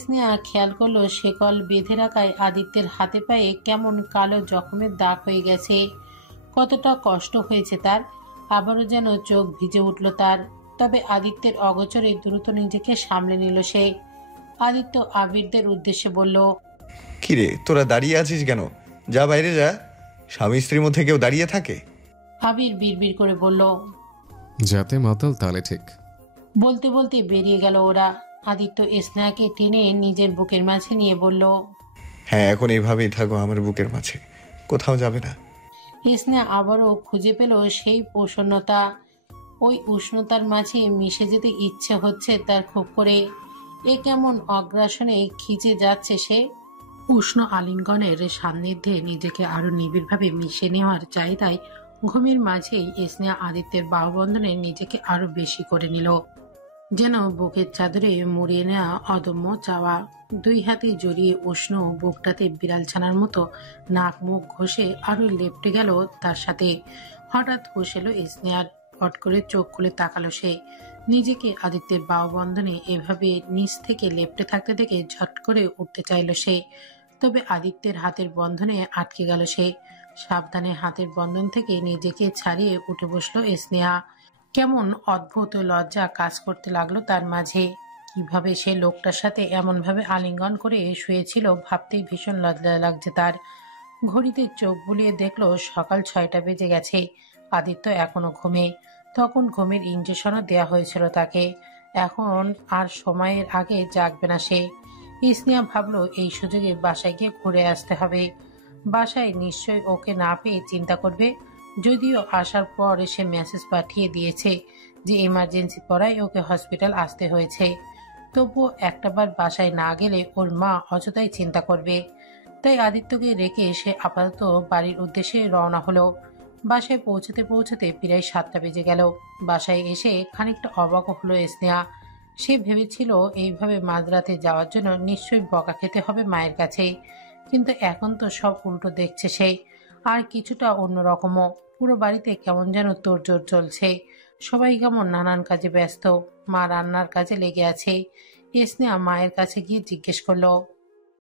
স্নেহা খেয়াল করলো শেকল বেঁধে রাখায় আদিত্যের হাতে পায়ে কেমন কালো জখমের দাগ হয়ে গেছে। কতটা কষ্ট হয়েছে তার। আবারও যেন চোখ ভিজে উঠল তার। তবে আদিত্যের অগোচরে দ্রুত নিজেকে সামলে নিল সে। আদিত্য আবিরদের উদ্দেশ্যে বলল, কিরে তোরা দাঁড়িয়ে আছিস কেন? যা বাইরে যা। স্বামী স্ত্রীর মধ্যে কেউ দাঁড়িয়ে থাকে? আবির বিড়বিড় করে বলল। যাতে মাতাল তালে ঠিক। বলতে বলতে বেরিয়ে গেল ওরা। আদিত্য স্নেহাকে টেনে নিজের বুকের মাঝে নিয়ে বলল, হ্যাঁ, এখন এইভাবেই থাকো আমার বুকের মাঝে, কোথাও যাবে না। স্নেহা আবারও খুঁজে পেল সেই প্রসন্নতা। ওই উষ্ণতার মাঝে মিশে যেতে ইচ্ছে হচ্ছে তার খুব করে। এ কেমন অগ্রাসনে খিচে যাচ্ছে সে। উষ্ণ আলিঙ্গনের সান্নিধ্যে নিজেকে আরো নিবিড়ভাবে মিশে নেওয়ার চাহিদায় ঘুমের মাঝেই স্নেহা আদিত্যের বাহুবন্ধনে নিজেকে আরো বেশি করে নিল। যেন বুকের চাদরে মুড়িয়ে নেওয়া অদম্য চাওয়া। দুই হাতে জড়িয়ে উষ্ণ বুকটাতে বিড়াল ছানার মতো নাক মুখ ঘষে আরো লেপটে গেল তার সাথে। হঠাৎ হুঁশ এলো স্নেহার। পট করে চোখ খুলে তাকালো সে। নিজেকে আদিত্যের বাহুবন্ধনে এভাবে নিচ থেকে লেপটে থাকতে দেখে ঝট করে উঠতে চাইল সে। তবে আদিত্যের হাতের বন্ধনে আটকে গেল সে। সাবধানে হাতের বন্ধন থেকে নিজেকে ছাড়িয়ে উঠে বসলো স্নেহা। কেমন অদ্ভুত লজ্জা কাজ করতে লাগলো তার মাঝে। কিভাবে সে লোকটার সাথে এমনভাবে আলিঙ্গন করে শুয়েছিল ভাবতেই ভীষণ লজ্জা লাগছে তার। ঘড়িতে চোখ বুলিয়ে দেখলো সকাল 6টা বেজে গেছে। আদিত্য এখনো ঘুমে। তখন ঘুমের ইঞ্জেকশনও দেয়া হয়েছিল তাকে। এখন আর সময়ের আগে জাগবে না সে। স্নেহা ভাবলো এই সুযোগে বাসায় গিয়ে ঘুরে আসতে হবে। বাসায় নিশ্চয়ই ওকে না পেয়ে চিন্তা করবে। যদিও আসার পর সে মেসেজ পাঠিয়ে দিয়েছে যে ইমার্জেন্সি পড়ায় ওকে হসপিটাল আসতে হয়েছে। তবুও একটাবার বাসায় না গেলে ওর মা অযথাই চিন্তা করবে। তাই আদিত্যকে রেখে সে আপাতত বাড়ির উদ্দেশ্যে রওনা হলো। বাসায় পৌঁছতে পৌঁছতে প্রায় 7টা বেজে গেল। বাসায় এসে খানিকটা অবাক হলো স্নেহা। সে ভেবেছিল এইভাবে মাঝরাতে যাওয়ার জন্য নিশ্চয়ই বকা খেতে হবে মায়ের কাছে। কিন্তু এখন তো সব উল্টো দেখছে সে। আর কিছুটা অন্যরকমও। পুরো বাড়িতে কেমন যেন তোড়জোড় চলছে। সবাই কেমন নানান কাজে ব্যস্ত। মা রান্নার কাজে লেগে আছে। স্নেহা মায়ের কাছে গিয়ে জিজ্ঞেস করলো,